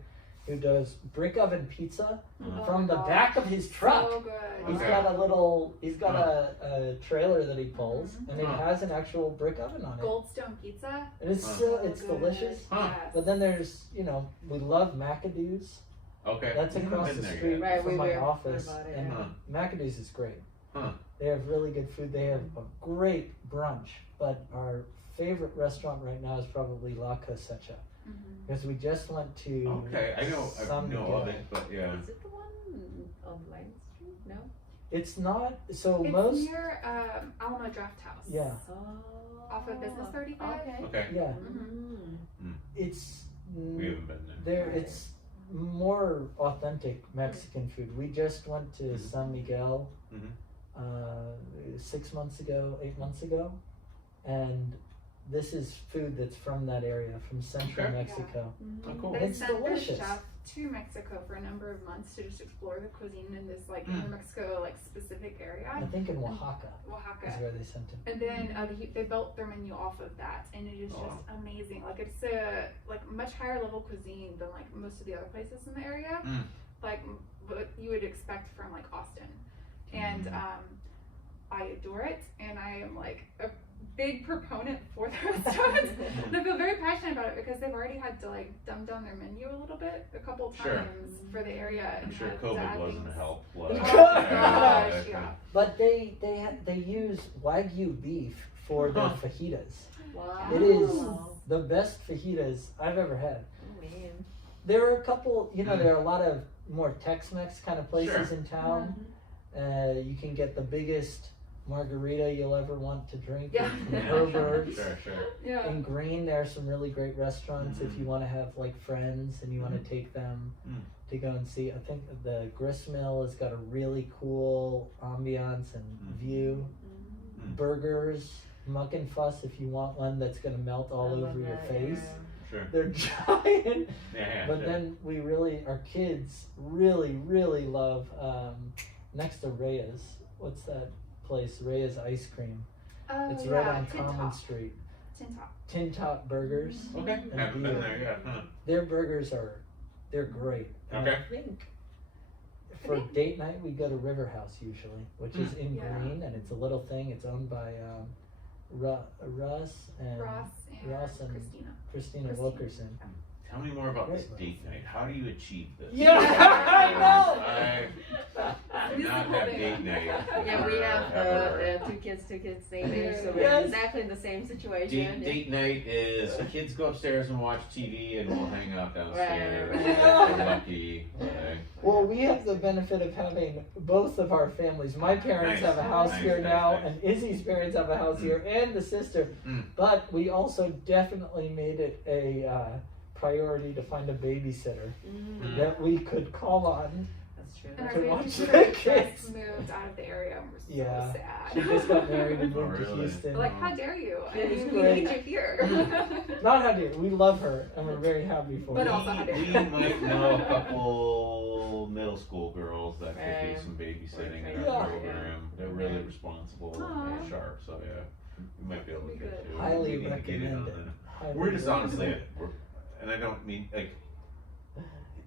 who does brick oven pizza Oh from my the gosh. back of his truck. So good. He's Okay. got a trailer that he pulls, and it Huh. has an actual brick oven on it. Goldstone pizza. And it's Huh. still, So it's good. delicious. Huh. Yes. But then there's, we love McAdoo's. okay. That's I haven't across been the there street yet. Right, from we my heard office, about it, and yeah. McAdoo's is great. Huh. They have really good food. They have a great brunch, but our favorite restaurant right now is probably La Cosecha Mhm. because we just went to. Okay, I know San of Miguel. it, but yeah. Is it the one on Line Street? No. It's not so It's most. near Alamo Draft House. Yeah, Oh. Off of Business 35. Okay. Okay. yeah. Mm. It's We haven't been there. there. It's more authentic Mexican food. We just went to Mhm. San Miguel Mhm. 6 months ago, 8 months ago, and this is food that's from that area, from central Okay. Mexico. Oh, cool. They It's sent delicious. this chef to Mexico for a number of months to just explore the cuisine in this like Mm. New Mexico like specific area, I think in Oaxaca is Oaxaca. where they sent him. And then they built their menu off of that, and it is Oh. just amazing. Like it's a like much higher level cuisine than like most of the other places in the area, Mm. like what you would expect from like Austin. And I adore it, and I am like a big proponent for the restaurant. And I feel very passionate about it because they've already had to like dumb down their menu a little bit a couple of Sure. times for the area. I'm and sure had to COVID add wasn't a things. help. Oh my gosh, Yeah. yeah. But they use Wagyu beef for their Huh. fajitas. Wow. It is Oh, the best fajitas I've ever had. man. There are a couple, Mm. there are a lot of more Tex-Mex kind of places Sure. in town. You can get the biggest margarita you'll ever want to drink Yeah. from Yeah, Herbert's. Sure, sure. Yeah. In Green, there are some really great restaurants if Mhm. you want to have like friends and you want to take them Mm. to go and see. I think the gristmill has got a really cool ambiance and Mm. view. Mm. Burgers, Muck and Fuss if you want one that's going to melt all I love over your that, face. yeah. Sure. They're giant. Yeah, But sure. then our kids really love next to Rhea's. What's that place? Rhea's Ice Cream. Oh, It's yeah. right on Tin Common Top. Street. Tin Top. Tin Top Burgers. Okay, haven't been there yet. Huh. Their burgers they're great. And Okay. I think for date night we go to River House usually, which is in Yeah. Green, and it's a little thing. It's owned by Russ and Ross and Christina Christina. Wilkerson. Tell me more about this Great. date night. How do you achieve this? Yeah, I know. I do not have date night. Yeah, we have ever. two kids same age, so we're Yes. exactly in the same situation. Date night is the kids go upstairs and watch TV, and we'll hang out downstairs. Right. If we're lucky. Well, we have the benefit of having both of our families. My parents Nice. have a house Nice, here nice, now, nice. and Izzy's parents have a house here, and the sister. Mm. But we also definitely made it a priority to find a babysitter Mm, that we could call on. that's true. And our To watch babysitter the just kids. moved out of the area, and we're so Yeah. sad. She just got married and Oh, moved to really? Houston. We're like, how dare you? I It was mean, we great. need you here. Not how dare we love her, and we're very happy for But her. also, how dare We you? might know a couple middle school girls that could Right. do some babysitting in Yeah. our program. They're really Yeah. responsible Aw. and sharp, so yeah, we might be able to That'd be get good. to. Highly we need to get in recommend on it. that. Highly We're just recommend honestly, it. and I don't mean like,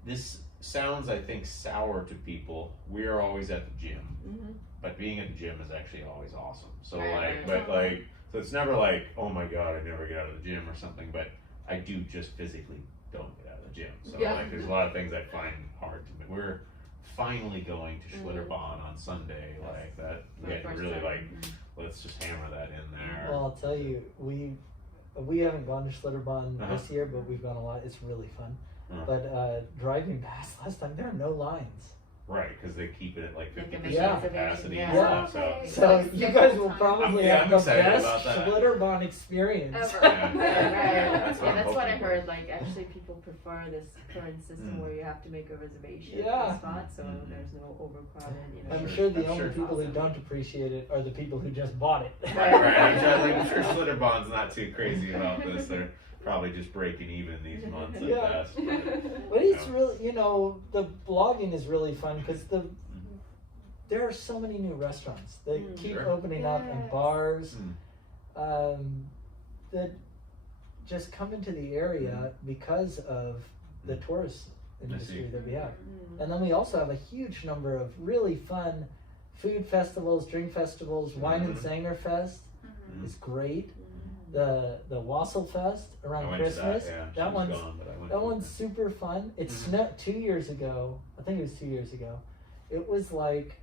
this sounds, I think, sour to people. We're always at the gym, Mhm. but being at the gym is actually always awesome. So Right, like, right. but like, so it's never like, oh my god, I never get out of the gym or something. But I do just physically don't get out of the gym. So Yeah. like, there's a lot of things I find hard to. finally going to Schlitterbahn on Sunday, like that. Yeah, really like, let's just hammer that in there. Well, I'll tell you, we haven't gone to Schlitterbahn this year, but we've gone a lot. It's really fun. But driving past last time, there are no lines. Right, because they keep it at like 50% Yeah. capacity Yeah. and stuff. So you guys will probably I'm have the excited best about that. Schlitterbahn experience. Ever. Right. That's what I'm That's what I hoping for. heard. Like, actually, people prefer this current system where you have to make a reservation for Yeah. a spot, so there's no overcrowded. You know. I'm sure the I'm only sure. people who don't appreciate it are the people who just bought it. Right, I'm sure Schlitterbahn's not too crazy about this. They're probably just breaking even these months at Yeah. best. But it's really, the blogging is really fun because there are so many new restaurants that keep Sure. opening up and Yes. bars that just come into the area because of the tourist industry that we have. And then we also have a huge number of really fun food festivals, drink festivals. Wine and Sanger Fest is great. The Wassail Fest I around went to Christmas. that, yeah. She That was one's gone, but I went that to one's super fun. It Mhm. snowed 2 years ago. I think it was 2 years ago. It was like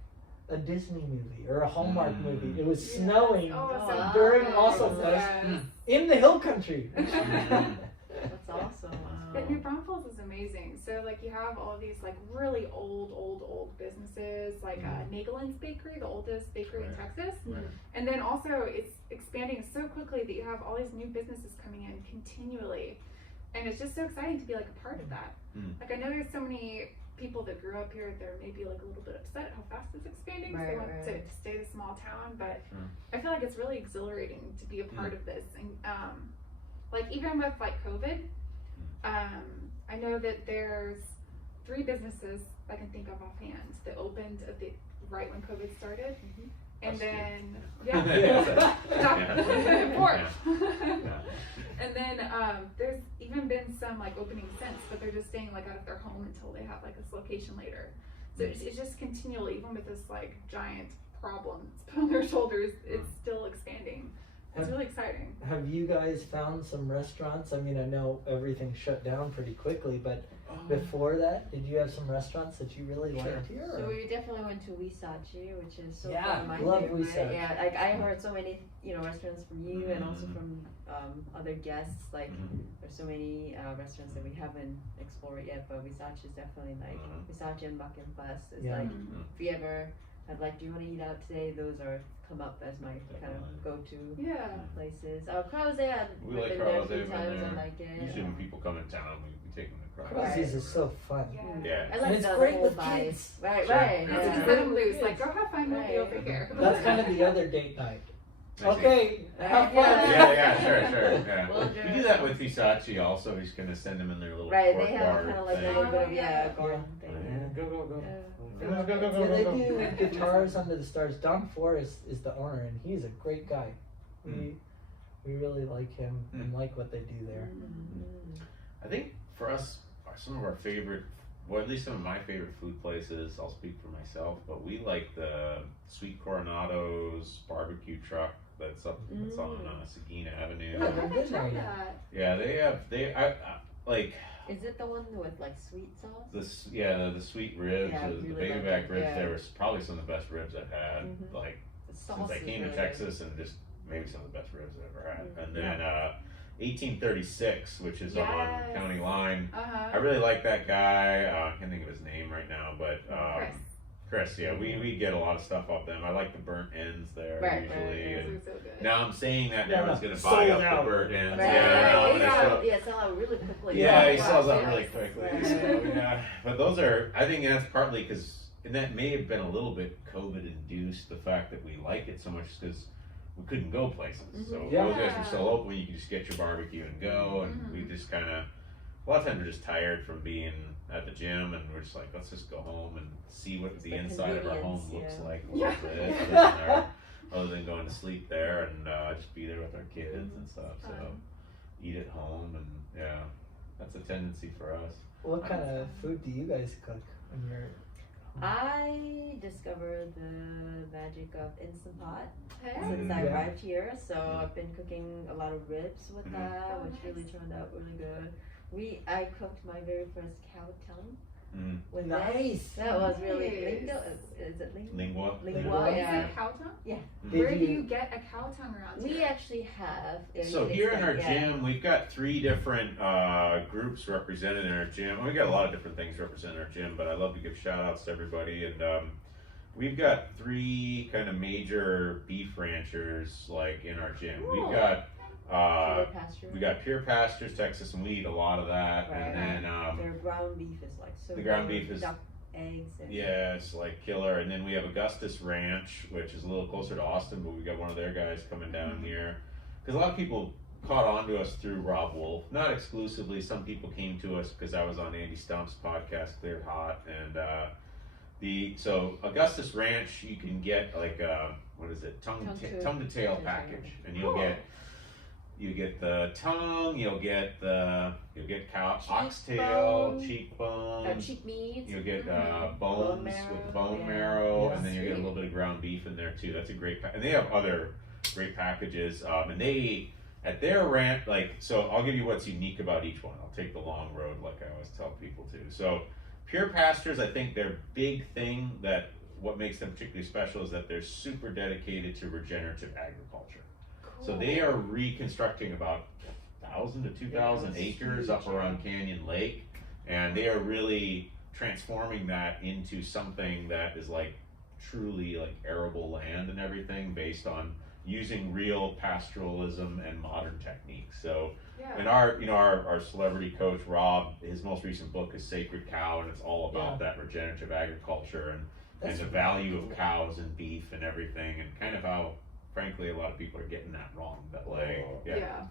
a Disney movie or a Hallmark movie. It was Yes. snowing Oh, wow. so during cool. Wassail Fest Yes. in the hill country. That's awesome. But New Braunfels is amazing. So like you have all these like really old businesses, like Nagelin's Bakery, the oldest bakery in Texas. Right. And then also it's expanding so quickly that you have all these new businesses coming in continually. And it's just so exciting to be like a part of that. Like I know there's so many people that grew up here, they're maybe like a little bit upset how fast it's expanding. So they want to stay the small town, but I feel like it's really exhilarating to be a part of this. And like even with like COVID, I know that there's 3 businesses I can think of offhand that opened at the right when COVID started. And Us then Yeah. Four. Yeah. And then there's even been some like openings since, but they're just staying like out of their home until they have like this location later. So it's just continually, even with this like giant problem that's put on their shoulders, it's still expanding. It's really exciting. Have you guys found some restaurants? I mean, I know everything shut down pretty quickly, but before that, did you have some restaurants that you really liked here? So we definitely went to Wisachi, which is so Yeah, far my love favorite. Wisachi. Yeah, like I heard so many, restaurants from you and also from other guests. Like there's so many restaurants that we haven't explored yet, but Wisachi is definitely like Wisachi and Buckenfuss is like if you ever have like, do you want to eat out today? Those are come up as my kind of go-to places. Krause, We we've like been there a Krause, few we've been times. there. I like it. Usually when people come in town, we take them to Krause. Crozie's is so fun. Yeah. I like it's the great whole with vibe. kids. Right, Sure. right. Yeah. It's Yeah. just let them loose. Like, go have fun, we'll be Right. over here. That's kind of the other date night. I see. Okay, have fun. Yeah, sure. Yeah. We'll We do that with Hisachi also. He's gonna send them in their little Right, court they have bar kind of like a thing. little bit of Yeah. garden thing. Go. Yeah. Yeah, they do Guitars Under the Stars. Don Forrest is the owner, and he's a great guy. We really like him and like what they do there. I think for us, some of our favorite, well, at least some of my favorite food places, I'll speak for myself, but we like the Sweet Coronado's barbecue truck that's up, that's on Seguin Avenue. Yeah, they're I good tried now. that. Yeah, I like Is it the one with like sweet sauce? the sweet ribs, Yeah, the really baby like back it, ribs. yeah. They were probably some of the best ribs I've had, like The since sauce I is came to really Texas, and just maybe some of the best ribs I've ever had. And then 1836, which is on Yes. County Line. Uh-huh. I really like that guy. I can't think of his name right now, but Chris. Yeah, we get a lot of stuff off them. I like the burnt ends there usually. Those And are so good. now I'm saying that Yeah, everyone's gonna sold buy up out. the burnt ends. Right. Yeah, Sell out really quickly. yeah, he Wow. sells out Yes. really quickly. Right. So, yeah, but those are. I think that's partly because, and that may have been a little bit COVID induced. The fact that we like it so much because we couldn't go places. So Yeah. those guys were so open. You could just get your barbecue and go, and we just kind of. A lot of times we're just tired from being at the gym, and we're just like, let's just go home and see what the inside of our home looks convenience, like a Yeah. little bit, other than going to sleep there and just be there with our kids and stuff. So eat at home, and yeah, that's a tendency for us. What kind of food do you guys cook when you're? I discovered the magic of Instant Pot Hey. since I Yeah. arrived here. So I've been cooking a lot of ribs with that, Oh, which nice. really turned out really good. I cooked my very first cow tongue With Nice. that was really Nice. lingo. Is it Lingua. Lingua, Is yeah. it cow tongue? Yeah. Where Did do you- you get a cow tongue around We here? actually have. So here in our gym, we've got 3 different groups represented in our gym. We've got a lot of different things represented in our gym, but I love to give shout outs to everybody. And we've got 3 kind of major beef ranchers like in our gym. Cool. We've got We got Pure Pastures, Texas, and we eat a lot of that. Right. And then their ground beef is like so. the ground good, beef is- duck eggs. And yeah, it's like killer. And then we have Augustus Ranch, which is a little closer to Austin, but we got one of their guys coming down here. Because a lot of people caught on to us through Rob Wolf. Not exclusively. Some people came to us because I was on Andy Stump's podcast, Cleared Hot. And so Augustus Ranch, you can get like what is it? Tongue to tail package. And you'll Cool. get the tongue, you'll get cow oxtail, cheekbones, cheek meat. you'll get Bone bones marrow, with bone yeah. marrow, Yeah. and then you get a little bit of ground beef in there too. That's a great and they have other great packages. And they at their ranch, like, so I'll give you what's unique about each one. I'll take the long road like I always tell people to. So Pure Pastures, I think their big thing that what makes them particularly special is that they're super dedicated to regenerative agriculture. So they are reconstructing about 1,000 to 2,000 Yeah, it's acres huge, up around Canyon Lake, and they are really transforming that into something that is like truly like arable land and everything based on using real pastoralism and modern techniques. So and our celebrity coach Rob, his most recent book is Sacred Cow, and it's all about that regenerative agriculture and the value of cows and beef and everything, and kind of how frankly a lot of people are getting that wrong. But like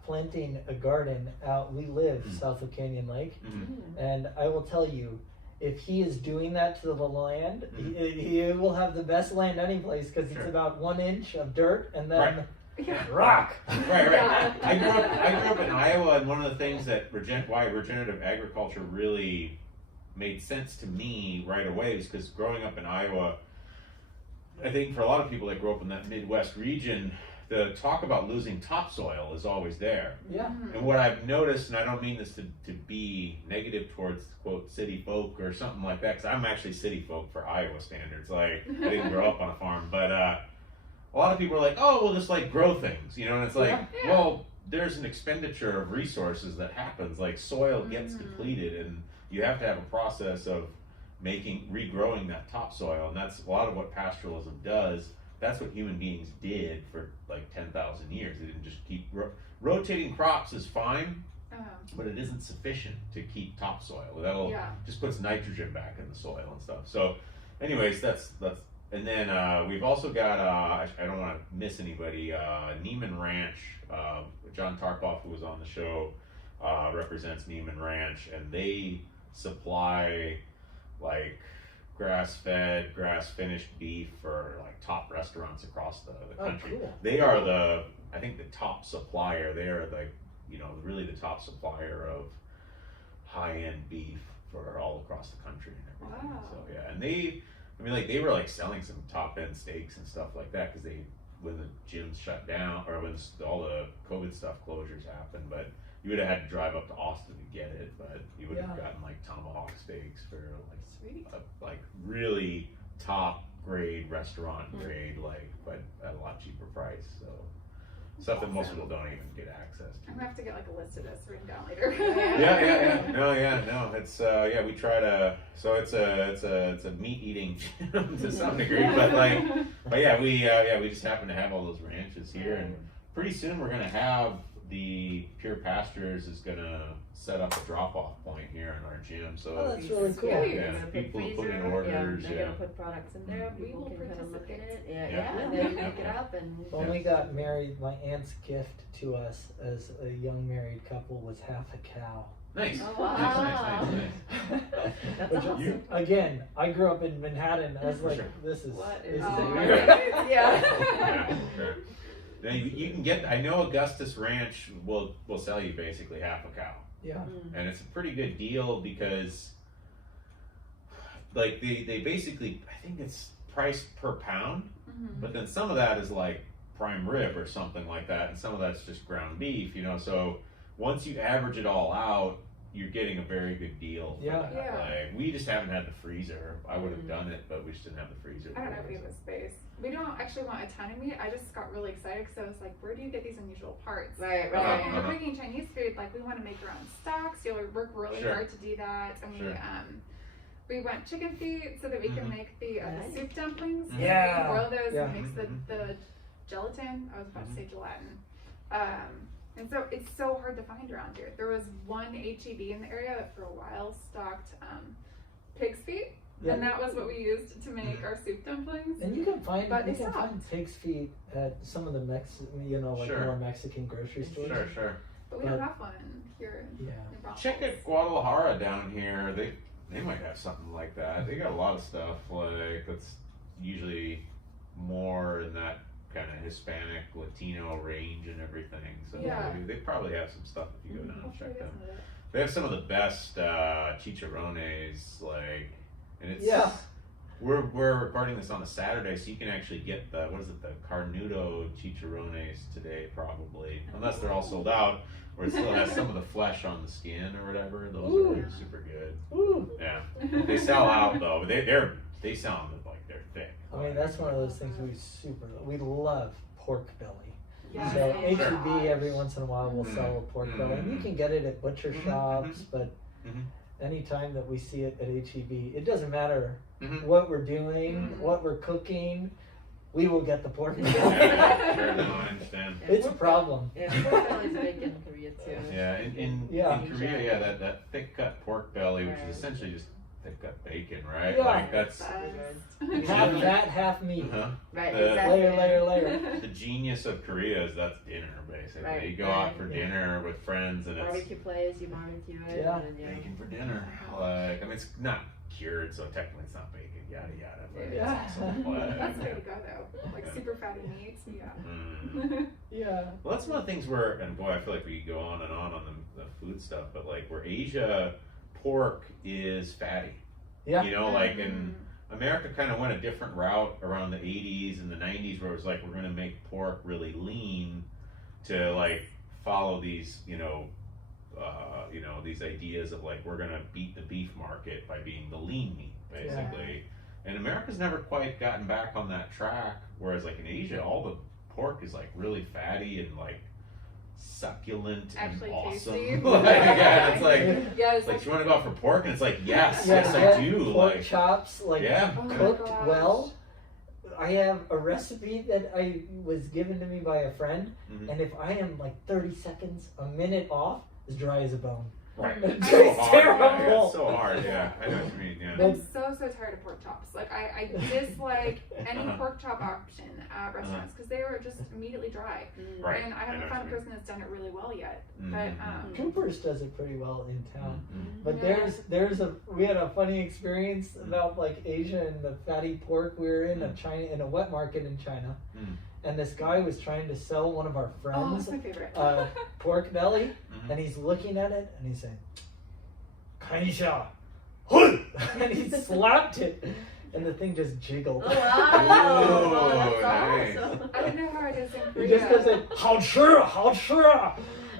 Planting a garden out. We live south of Canyon Lake, Mm-hmm. and I will tell you, if he is doing that to the land, he will have the best land any place because it's about 1 inch of dirt and then rock. Right. I grew up in Iowa, and one of the things that why regenerative agriculture really made sense to me right away is because growing up in Iowa, I think for a lot of people that grow up in that Midwest region, the talk about losing topsoil is always there. Yeah. And what I've noticed, and I don't mean this to be negative towards, quote, city folk or something like that, because I'm actually city folk for Iowa standards. Like, I didn't grow up on a farm, but a lot of people are like, oh, we'll just like grow things, you know, and it's like, well, there's an expenditure of resources that happens. Like, soil gets depleted, and you have to have a process of regrowing that topsoil, and that's a lot of what pastoralism does. That's what human beings did for like 10,000 years. They didn't just keep rotating crops is fine, but it isn't sufficient to keep topsoil. That'll just puts nitrogen back in the soil and stuff. So, anyways, that's and then we've also got I don't want to miss anybody. Neiman Ranch. John Tarpoff, who was on the show, represents Neiman Ranch, and they supply like grass-fed, grass-finished beef for like top restaurants across the country. Cool. They are I think the top supplier. They are really the top supplier of high-end beef for all across the country and everything. Wow. So yeah, and they were like selling some top-end steaks and stuff like that because when the gyms shut down or when all the COVID stuff closures happened, but you would have had to drive up to Austin to get it, but you would have gotten like tomahawk steaks for like really top grade restaurant grade, but at a lot cheaper price. So stuff that most people don't even get access to. I'm gonna have to get like a list of this written down later. No, it's we try to. So it's a meat eating gym to some degree, we just happen to have all those ranches here, and pretty soon we're gonna have the Pure Pastures is gonna set up a drop-off point here in our gym. So that's really cool. Yeah, people will put in orders. They're gonna put products in there. We People will can kind of look at it. Yeah. And then pick it up and. When we got married, my aunt's gift to us as a young married couple was half a cow. Nice. Oh, wow. Nice. That's Which, awesome. again, I grew up in Manhattan. I was like, this is What this is is Oh my weird. goodness, Yeah, sure. Now you can get. I know Augustus Ranch will sell you basically half a cow. Yeah. And it's a pretty good deal because like they basically, I think it's priced per pound, but then some of that is like prime rib or something like that, and some of that's just ground beef, you know. So once you average it all out, you're getting a very good deal. For Yeah. that. Yeah. Like we just haven't had the freezer. I would have done it, but we just didn't have the freezer. I don't know if we have the space. We don't actually want a ton of meat. I just got really excited because I was like, where do you get these unusual parts? Right, But right. when we're making Chinese food, like we want to make our own stocks. You know, we work really Sure. hard to do that, and Sure. we want chicken feet so that we can make the Nice. soup dumplings. Yeah. We boil those Yeah. and mix the gelatin. I was about to say gelatin. And so it's so hard to find around here. There was one HEB in the area that for a while stocked pig's feet. Yeah. And that was what we used to make our soup dumplings. And you can find But you they can stopped. find pig's feet at some of the Sure. more Mexican grocery stores. Sure. But we don't have one here Yeah. in Braunfels. Check out Guadalajara down here. They might have something like that. They got a lot of stuff like that's usually more in that kind of Hispanic, Latino range and everything. So Yeah. they probably have some stuff if you go down and Hopefully check them. it isn't it. They have some of the best chicharrones, like, and it's Yeah. We're recording this on a Saturday, so you can actually get the Carnudo chicharrones today, probably, unless they're all sold out, or it still has some of the flesh on the skin or whatever. Those Ooh. are super good. Ooh. Yeah, they sell out though. They sound like they're thick. I mean, that's one of those things we love pork belly. Yeah. So Sure. HEB every once in a while will sell a pork belly, and you can get it at butcher Mhm. shops. But Mhm. anytime that we see it at HEB, it doesn't matter Mhm. what we're doing, Mhm. what we're cooking. We will get the pork belly. Yeah, sure, no, I understand. It's a problem. Yeah, pork belly's big in Korea too. Yeah, in Yeah. Korea, yeah, that thick cut pork belly, which Right. is essentially just thick cut bacon, right? Yeah. Like that's Half fat, half meat. Right, The- exactly. Layer. the genius of Korea is that's dinner basically. Right, You go right, out for yeah. dinner with friends and it's Barbecue place, you barbecue it. Yeah. And then, bacon for dinner. Like I mean, it's not cured, so technically it's not bacon. Yada yada. But Yeah. it's also That's the way to go though. Like super fatty meats, yeah. Yeah. Well, that's one of the things where, and boy, I feel like we could go on and on the food stuff, but like where Asia pork is fatty. Yeah. You know, like in America kind of went a different route around the 80s and the 90s where it was like, we're going to make pork really lean to like follow these, these ideas of like, we're going to beat the beef market by being the lean meat, basically. And America's never quite gotten back on that track. Whereas like in Asia, all the pork is like really fatty and like succulent Actually and awesome. tasty. Like, yeah, it's like, Yeah, it's like, you want to go out for pork? And it's like, yes, Yeah, yes, I do. Pork Like, chops, like yeah. Oh my cooked gosh. well. I have a recipe that I was given to me by a friend, Mhm. and if I am like 30 seconds, a minute off, as dry as a bone. Right. It So tastes hard, yeah, terrible. it's so hard, yeah. I know what you mean, yeah. But- I'm so tired of pork chops. Like I dislike any Uh-huh. pork chop option at restaurants because they are just immediately dry. Right. And I I know haven't what found a you mean. person that's done it really well yet. Mhm. But Cooper's does it pretty well in town. Mhm. But Yeah. we had a funny experience about like Asia and the fatty pork. We were in a wet market in China, Mm. and this guy was trying to sell one of our oh, friends that's my favorite. pork belly, Mhm. and he's looking at it and he's saying, "看一下," and he slapped it, and the thing just jiggled. Oh wow! Oh, That's nice. awesome. I don't know how it is in He Korea. just goes like, 好吃,好吃,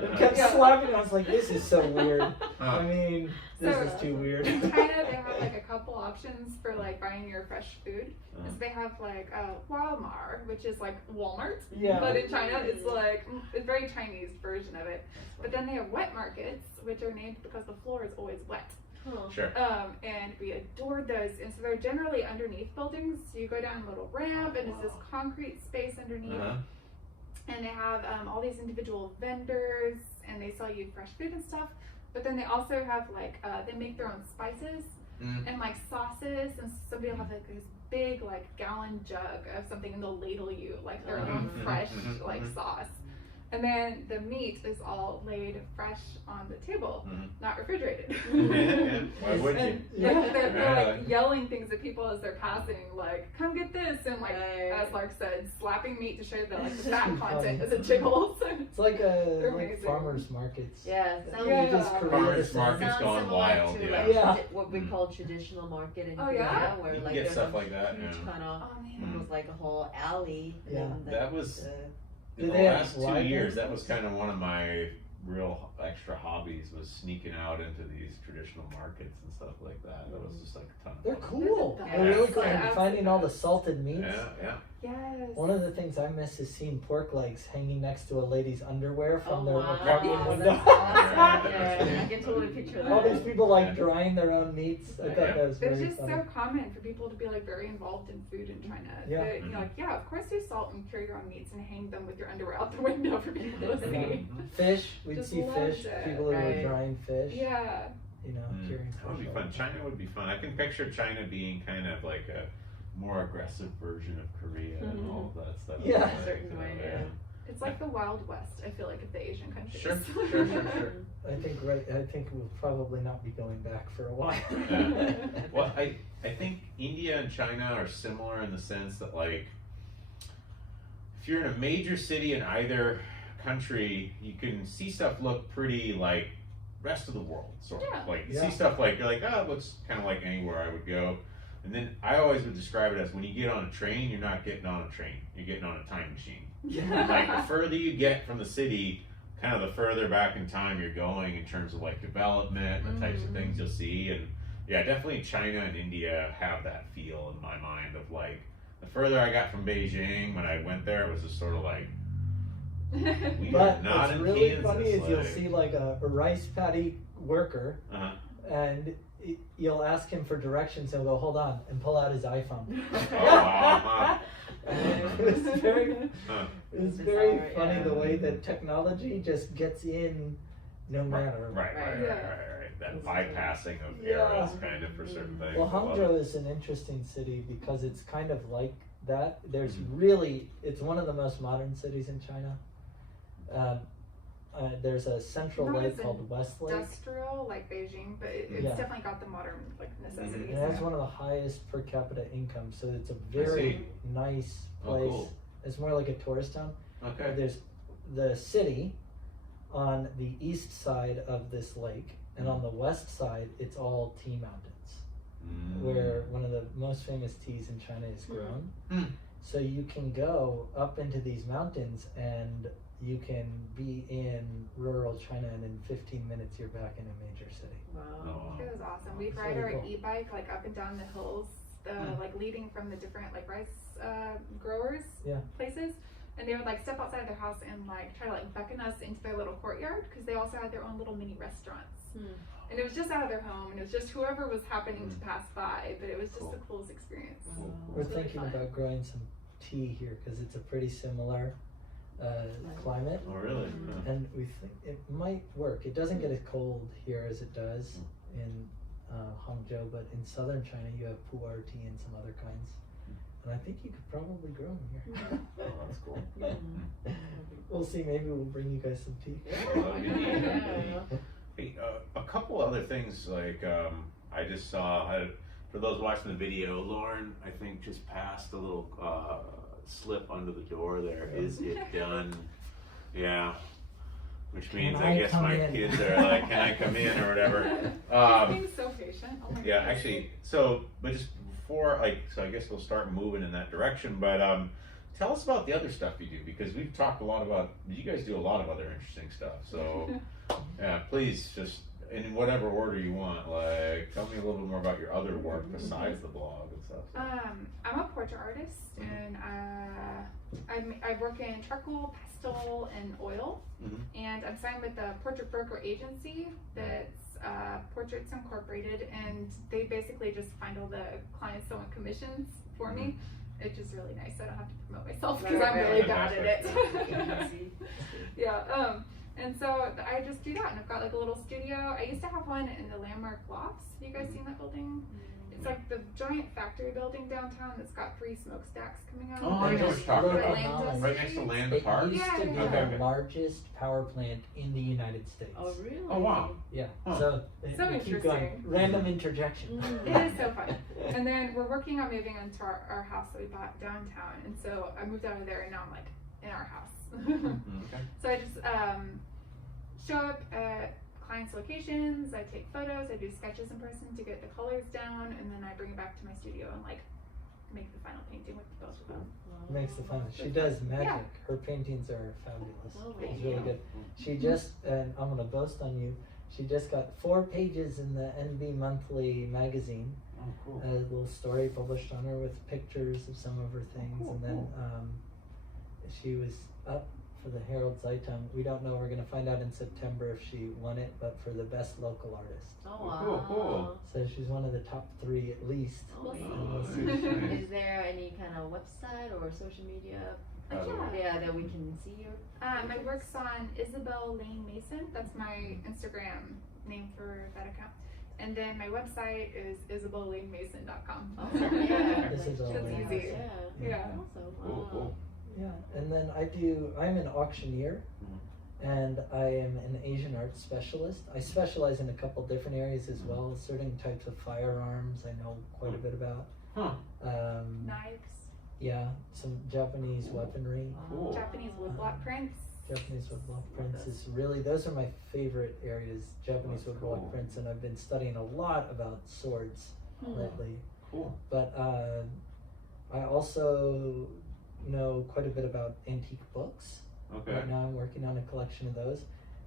and kept Yeah. slapping it. I was like, this is so weird. I Huh. mean, this So- is too weird. In China, they have like a couple options for like buying your fresh food. Uh-huh. So they have like Walmart, which is like Walmart, Yeah. but in China it's like it's a very Chinese version of it. But then they have wet markets, which are named because the floor is always wet. Oh. Sure. And we adored those. And so they're generally underneath buildings. So you go down a little ramp, and it's this concrete space underneath. Uh-huh. And they have all these individual vendors, and they sell you fresh food and stuff. But then they also have like they make their own spices Mm. and like sauces, and somebody will have like this big like gallon jug of something, and they'll ladle you like their own Mhm, fresh mhm, like mhm. sauce. And then the meat is all laid fresh on the table, Mhm. not refrigerated. Yeah, why would you? And Yeah. like, they're Yeah. like yelling things at people as they're passing, like "Come get this!" and like Right. as Lark said, slapping meat to show that like the That's fat too content funny. as it jiggles. It's like They're like amazing. farmers markets. Yeah, sounds Yeah. You just create Farmers this- markets sounds gone similar wild, to, yeah. like, Yeah. what we call traditional market in Oh, Korea, yeah? where You can like get there's stuff a like that, huge yeah. kind of Oh man. almost like a whole alley. Yeah. and That was- uh, In Do the they have last 2 live years, that animals? was kind of one of my real extra hobbies was sneaking out into these traditional markets and stuff like that. That was just like a ton of They're fun. cool. Yeah. They're really cool. Yeah. And finding all the salted meats. Yeah. Yes. One of the things I miss is seeing pork legs hanging next to a lady's underwear from their wow. apartment That's window. awesome. Yeah, I can totally picture that. All these people like drying their own meats. I thought that was It's very just funny. so common for people to be like very involved in food in China. Yeah. That, you know, like, yeah, of course you salt and cure your own meats and hang them with your underwear out the window for people to see. Fish, we'd Just see loved fish. it. People who were Right. drying fish. Yeah. You know, curing That would be fish. fun. China would be fun. I can picture China being kind of like a more aggressive version of Korea and all of that stuff. Yeah. Like, In a certain way, yeah. It's like the Wild West, I feel like, of the Asian countries. Sure. I think we'll probably not be going back for a while. Yeah. Well, I think India and China are similar in the sense that, like, if you're in a major city in either country, you can see stuff look pretty like rest of the world, sort of. Yeah. Like, you Yeah. see stuff like, you're like, oh, it looks kind of like anywhere I would go. And then I always would describe it as when you get on a train, you're not getting on a train, you're getting on a time machine. Like, the further you get from the city, kind of the further back in time you're going in terms of like development and the types of things you'll see. And yeah, definitely China and India have that feel in my mind of like, the further I got from Beijing, when I went there, it was just sort of like, we But are not what's in really Kansas, funny is you'll like- see like a rice paddy worker, Uh-huh. and you'll ask him for directions. He'll go, "Hold on," and pull out his iPhone. Oh, wow. And it was very, Huh. it was Bizarre, very funny yeah. the way that technology just gets in, no matter. Right. That bypassing of eras, kind of, for certain things. Well, I love Hangzhou it. is an interesting city because it's kind of like that. There's Mhm. really, it's one of the most modern cities in China. There's a central Not lake as called West Lake. Industrial, like Beijing, but it's Yeah. definitely got the modern like necessities. It has one of the highest per capita income, so it's a very see. nice Oh, place. cool. It's more like a tourist town. Okay. There's the city on the east side of this lake, and on the west side, it's all tea mountains, where one of the most famous teas in China is grown. Mm. So you can go up into these mountains and you can be in rural China, and in 15 minutes you're back in a major city. Wow. It was awesome. We'd It's ride really our cool. e-bike like up and down the hills, like leading from the different like rice growers Yeah. places, and they would like step outside their house and like try to like beckon us into their little courtyard because they also had their own little mini restaurants. And it was just out of their home, and it was just whoever was happening to pass by, but it was just Cool. the coolest experience. Wow. We're It's really thinking fun. about growing some tea here because it's a pretty similar climate, Oh, really? Huh. and we think it might work. It doesn't get as cold here as it does in Hangzhou, but in southern China you have pu'er tea and some other kinds, and I think you could probably grow them here. Oh, that's cool. We'll see. Maybe we'll bring you guys some tea. That'd be neat. Yeah. Hey, a couple other things, like, I just saw, for those watching the video, Lauren, I think, just passed a little slip under the door there. Is it done? Yeah. Which means, Can I I guess come my in? kids are like, can I come in or whatever. He's being so patient. Oh my Yeah, goodness. actually, but just before, like, so I guess we'll start moving in that direction, but tell us about the other stuff you do, because we've talked a lot about, you guys do a lot of other interesting stuff, so yeah, please, just in whatever order you want, like, tell me a little bit more about your other work besides the blog and stuff. I'm a portrait artist, and I work in charcoal, pastel, and oil. And I'm signed with a portrait broker agency that's Portraits Incorporated, and they basically just find all the clients sewing commissions for me. It's just really nice. I don't have to promote myself because I'm really bad at it. Yeah. And so I just do that, and I've got like a little studio. I used to have one in the Landmark Lofts. Have you guys seen that building? It's like the giant factory building downtown that's got 3 smokestacks coming out. Oh, I know what you're talking Look about. at Holland. Right next to Land It Park? used to be Yeah. Okay. the largest power plant in the United States. Oh, really? Oh, wow. Yeah. Huh. So, So we keep going. interesting. Random interjection. It is so fun. And then we're working on moving into our house that we bought downtown. And so I moved out of there, and now I'm like in our house. Okay. So I just show up at clients' locations, I take photos, I do sketches in person to get the colors down, and then I bring it back to my studio and like make the final painting with both of them. Wow. makes the fun. She does magic. Her paintings are fabulous. Oh, It's really good. She just, and I'm gonna boast on you, she just got 4 pages in the NB Monthly magazine. Oh, cool. A little story published on her with pictures of some of her things, cool, and then she was up for the Herald Zeitung. We don't know. We're gonna find out in September if she won it, but for the best local artist. Oh wow. Cool, cool. So she's one of the top 3 at least. Oh, And we'll see. nice. Is there any kind of website or social media? Yeah. That we can see your. My work's on Isabel Lane Mason. That's my Instagram name for that account. And then my website is isabellanemason.com. Oh yeah. This is all That's Lane. easy. Yeah. Yeah. Awesome. Cool, Wow. cool. Yeah, and then I'm an auctioneer, and I am an Asian arts specialist. I specialize in a couple different areas as well. Certain types of firearms I know quite a bit about. Huh. Knives, Yeah, some Japanese weaponry. Cool. Japanese woodblock prints. Japanese woodblock prints is really, those are my favorite areas, Japanese That's woodblock cool. prints, and I've been studying a lot about swords lately. Cool. But I also know quite a bit about antique books. Okay. Right now I'm working on a collection of those.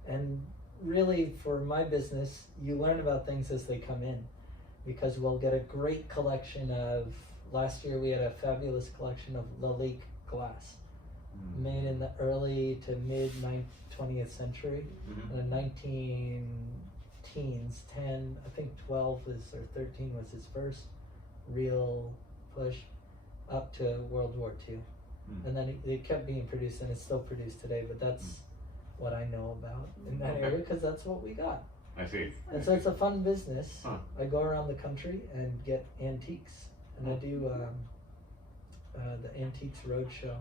And really for my business, you learn about things as they come in, because we'll get a great collection of, last year we had a fabulous collection of Lark glass made in the early to mid 20th century. In the 19 teens, 10, I think 12 was, or 13 was his first real push up to World War II. And then it kept being produced, and it's still produced today, but that's what I know about in that area, because that's what we got. I see. And so it's a fun business. Huh. I go around the country and get antiques, and I do the Antiques Roadshow,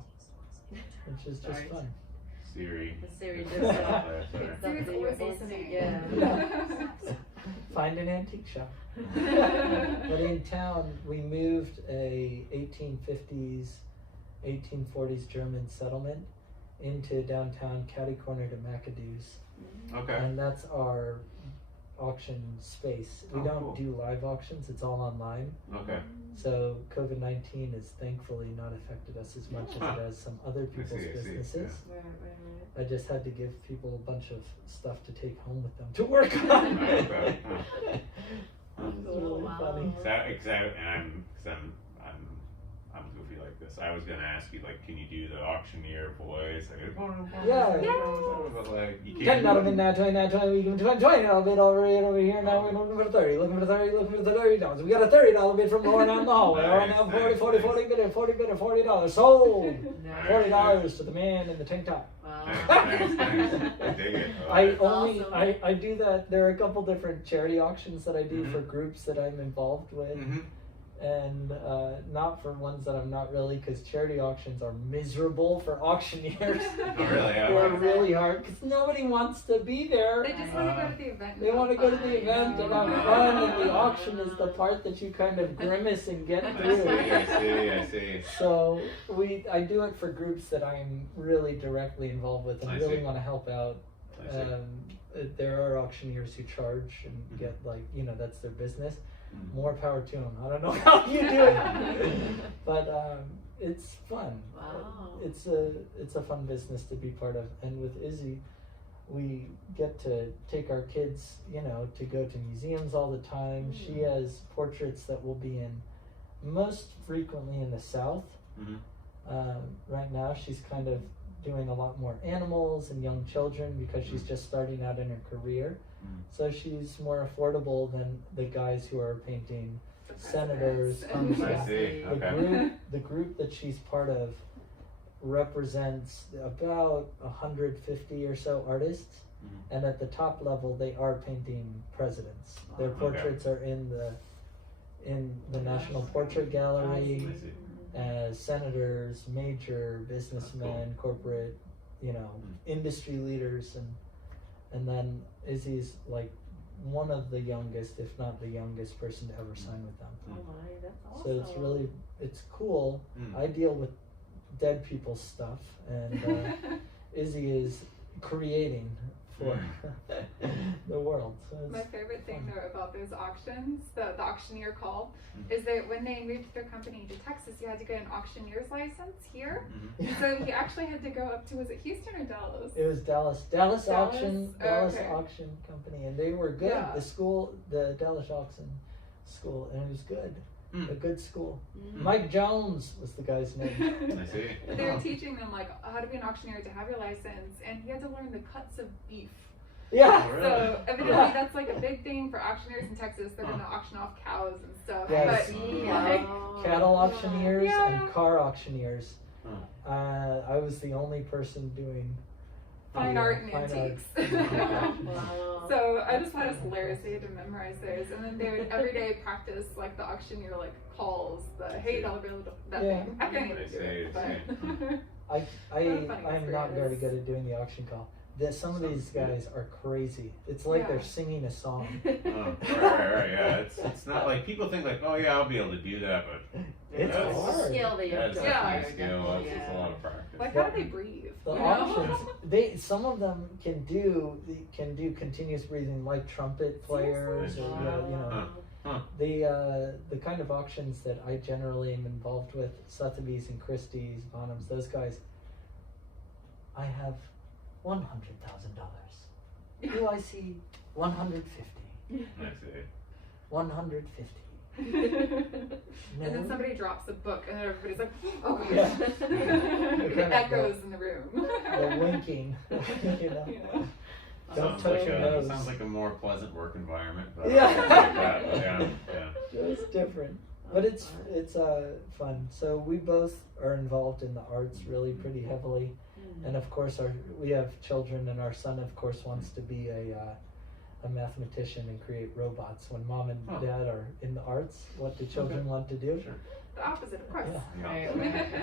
which is just Sorry. fun. Siri. The Siri Sorry. just Siri's always listening. Yeah. Find an antique shop. But in town, we moved a 1850s, 1840s German settlement into downtown, catty corner to McAdoo's, Okay. and that's our auction space. We Oh, don't cool. do live auctions; it's all online. Okay. So COVID-19 has thankfully not affected us as much as it has some other people's see, businesses. Right. I just had to give people a bunch of stuff to take home with them to work on. Okay. It's really Wow. funny. I'm goofy like this. I was gonna ask you, like, can you do the auctioneer voice? Yeah. But like, you $10 can't. bid, now 20, now 20, we give them $20 bid over here, now we're looking for 30, looking for 30, looking for the $30. We got a $30 bid from Lauren out in the hallway. All right, now 40 bidder, $40, sold. $40 to the man in the tank top. Wow. Nice. I dig it. Awesome. I do that. There are a couple different charity auctions that I do for groups that I'm involved with. And not for ones that I'm not really, because charity auctions are miserable for auctioneers. Oh, really? Yeah. They're really hard because nobody wants to be there. They just want to go to the event. They want to go to the event and have fun, and the auction is the part that you kind of grimace and get through. I see. So I do it for groups that I'm really directly involved with and I really see. want to help out. I see. There are auctioneers who charge and get, like, that's their business. More power to them. I don't know how you do it, but it's fun. Wow. It's a fun business to be part of. And with Izzy, we get to take our kids, to go to museums all the time. She has portraits that will be in most frequently in the South. Right now, she's kind of doing a lot more animals and young children because she's just starting out in her career. So she's more affordable than the guys who are painting senators, I see. Okay. The group that she's part of represents about 150 or so artists, and at the top level they are painting presidents. Their portraits are in the National Portrait Gallery as senators, major businessmen, corporate, industry leaders, and then Izzy's like one of the youngest, if not the youngest person to ever sign with them. Oh my, that's awesome. So it's cool. I deal with dead people's stuff, and Izzy is creating for the world. So it's My favorite thing fun. though about those auctions, the auctioneer call, is that when they moved their company to Texas, you had to get an auctioneer's license here. So he actually had to go up to, was it Houston or Dallas? It was Dallas Dallas? Auction, Dallas Okay. Auction Company, and they were good. Yeah. The school, the Dallas Auction School, and it was good. A good school. Mm-hmm. Mike Jones was the guy's name. I see. But they were teaching them like how to be an auctioneer to have your license, and he had to learn the cuts of beef. Yeah. Oh, really? So evidently Yeah. that's like a big thing for auctioneers in Texas. They're gonna auction off cows and stuff. Yes. But Yeah. Cattle auctioneers Yeah. and car auctioneers. Huh. I was the only person doing fine the, art and fine art. antiques. Wow. So I just thought it was hilarious. They had to memorize those, and then they would every day practice like the auctioneer like calls the hey dollar bill that Yeah. thing. I can't even I do see, it. I But I funny I'm not very experience. good at doing the auction call. Some of these guys are crazy. It's like Yeah. they're singing a song. Oh, right, yeah. It's not like people think like, oh yeah, I'll be able to do that, but It's That's- hard. Skill that you have that's to Yeah. definitely acquire, a skill. definitely, It's a yeah. lot of practice. like how do they breathe? The you know? auctions, some of them can do continuous breathing, like trumpet players, or the kind of auctions that I generally am involved with, Sotheby's and Christie's, Bonhams, those guys. I have $100,000. Do I see 150? I see. 150. And then No. somebody drops a book, and then everybody's like, "Oh gosh!" Yeah. It echoes in the room. The winking, you know. Yeah. Don't Sounds touch like your a nose. sounds like a more pleasant work environment. But Yeah. I like that, but yeah. It's different, but it's fun. So we both are involved in the arts really pretty heavily, and of course we have children, and our son of course wants to be a mathematician and create robots. When mom and Oh. dad are in the arts, what do children want to do? Sure. The opposite, of course. Yeah. Right, right,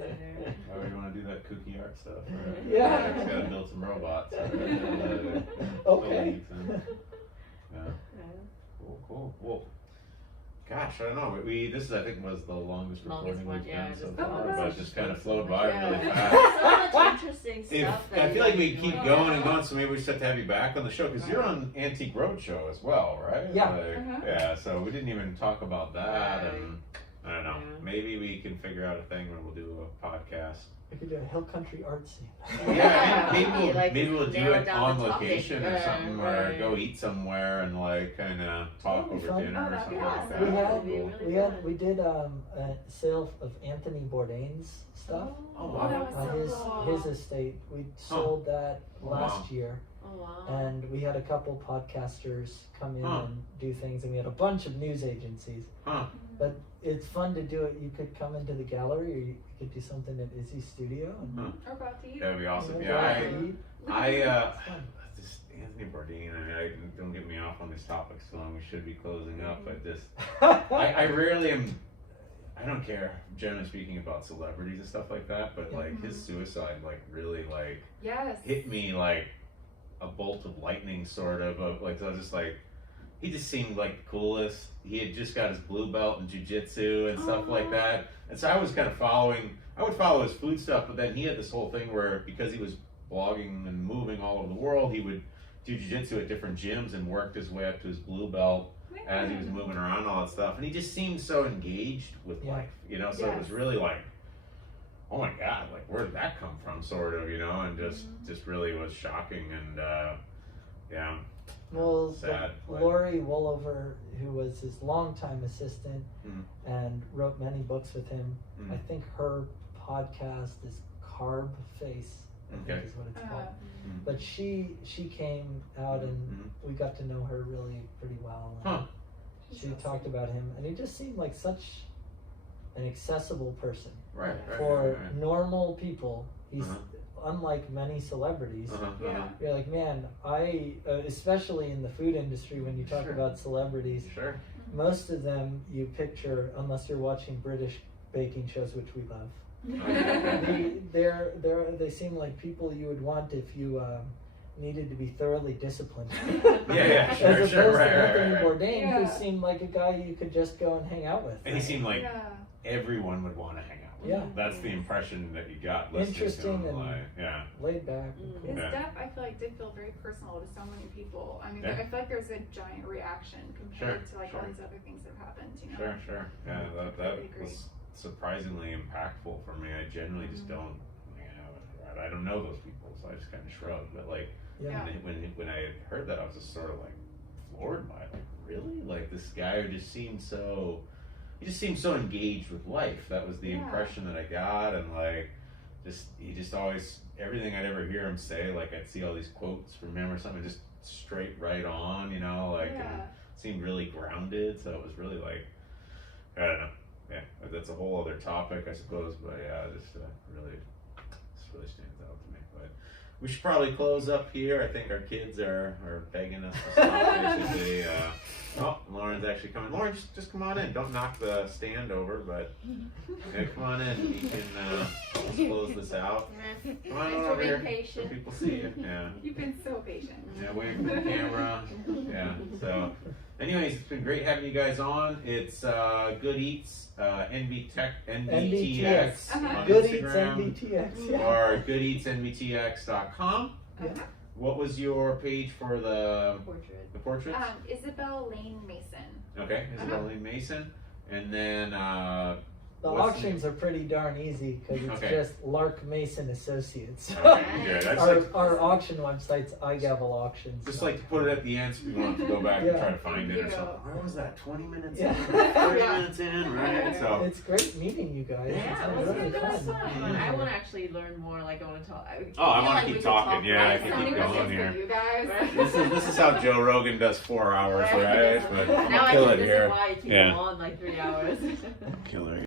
right. Why would you want to do that kooky art stuff? Yeah. Just gotta build some robots. Okay. Yeah. Cool. Well, gosh, I don't know. This is, I think, was the longest recording one, we've yeah, done so just- far, Oh, but gosh. it just kind of flowed by really Yeah. fast. So much interesting If, stuff. that I you feel like guys we are keep doing. going and going, so maybe we just have to have you back on the show because you're Right. on Antique Roadshow as well, right? Yeah. Like, yeah. So we didn't even talk about that, Right. and I don't know. Yeah. Maybe we can figure out a thing where we'll do a podcast. We could do a hill country art scene. Yeah, maybe Maybe, like, we'll do narrow it down on the topic. location or something, or Right. go eat somewhere and like kind of talk That'd be over fun. dinner Oh, or that'd something be like awesome. that. We That had- would be really we fun. did a sale of Anthony Bourdain's stuff Oh, wow. that was on so his cool. his estate. We sold that Oh, last wow. year, Oh, wow. and we had a couple podcasters come in Huh. and do things, and we had a bunch of news agencies. Huh. But it's fun to do it. You could come into the gallery, or you could do something at Izzy's studio. And Huh. Or about to eat. That'd be awesome. we'll Yeah, go out I and eat. This Anthony Bourdain. Don't get me off on these topics so long. We should be closing up, but just I rarely am. I don't care, generally speaking, about celebrities and stuff like that. But like his suicide, like really like Yes. hit me like a bolt of lightning, sort of. Like I was just like, he just seemed like the coolest. He had just got his blue belt in jiu-jitsu and stuff like that. And so I was kind of following. I would follow his food stuff, but then he had this whole thing where because he was blogging and moving all over the world, he would do jiu-jitsu at different gyms and worked his way up to his blue belt as he was moving around and all that stuff. And he just seemed so engaged with Yeah. life, you know. So it was really like, oh my god, like where did that come from, sort of, you know? And just really was shocking. And yeah, Well, sad. Like, Lori Wollover, who was his longtime assistant Mhm. and wrote many books with him, Mhm. I think her podcast is Carb Face, I Okay. think is what it's Uh, called. Mhm. But she came out and Mhm. we got to know her really pretty well. Huh. She talked about him, and he just seemed like such an accessible person Right. for Right. normal people. He's Uh-huh. unlike many celebrities. Uh-huh. Yeah. You're like, man, especially in the food industry, when you talk Sure. about celebrities, Sure. most of them you picture, unless you're watching British baking shows, which we love. They seem like people you would want if you needed to be thoroughly disciplined. Yeah, sure, As opposed sure, to right, Anthony right. Bourdain, Yeah. who seemed like a guy you could just go and hang out with. And he seemed like Yeah. everyone would want to hang out Yeah. That's the impression that you got listening Interesting to him. and Yeah. laid back. And cool. His Yeah. death, I feel like, did feel very personal to so many people. I mean, Yeah. I feel like there's a giant reaction compared Sure, to like sure. all these other things that have happened. You know. Sure. Yeah, that Completely agree. was surprisingly impactful for me. I generally just don't, I don't know those people, so I just kind of shrugged. But like, Yeah. when I heard that, I was just sort of like floored by it. Like, really? Like this guy who just seemed so, he just seemed so engaged with life. That was the Yeah. impression that I got, and like, he just always, everything I'd ever hear him say, like I'd see all these quotes from him or something, just straight right on, you know, like, and seemed really grounded. So it was really like, I don't know. Yeah, that's a whole other topic, I suppose. But yeah, just really stands out to me. But we should probably close up here. I think our kids are begging us to stop. Basically, oh, Lauren's actually coming. Lauren, just come on in. Don't knock the stand over, but yeah, come on in. You can let's close this out. Come on Thanks for over being here. patient. So people see you. Yeah. You've been so patient. Yeah, waiting for the camera. Yeah. So, anyways, it's been great having you guys on. It's Good Eats NBTX on Good Eats Instagram NBTX. Yeah. or GoodEatsNBTX.com. Yeah. What was your page for the Portrait. portraits? Isabel Lane Mason. Okay, Isabel Lane Mason, and then The what's auctions are pretty darn easy because it's Okay. just Lark Mason Associates. Okay, yeah, that's like, our auction website's iGavel Auctions. just like to put it at the end so people don't have to go back and Yeah. try to find it or Yeah. something. Where was that? 20 minutes Yeah. in? 30 minutes in, right? So. It's great meeting you guys. Yeah, It's it been was really good. It was fun. fun. I want to actually learn more. Like, I want to talk. Oh, I feel wanna like keep we could talking, talk yeah, I for can hours. keep going here. You guys. This is how Joe Rogan does 4 hours, right? But I'm Now gonna I kill think it this here. is why I keep Yeah. them on like 3 hours. Killer.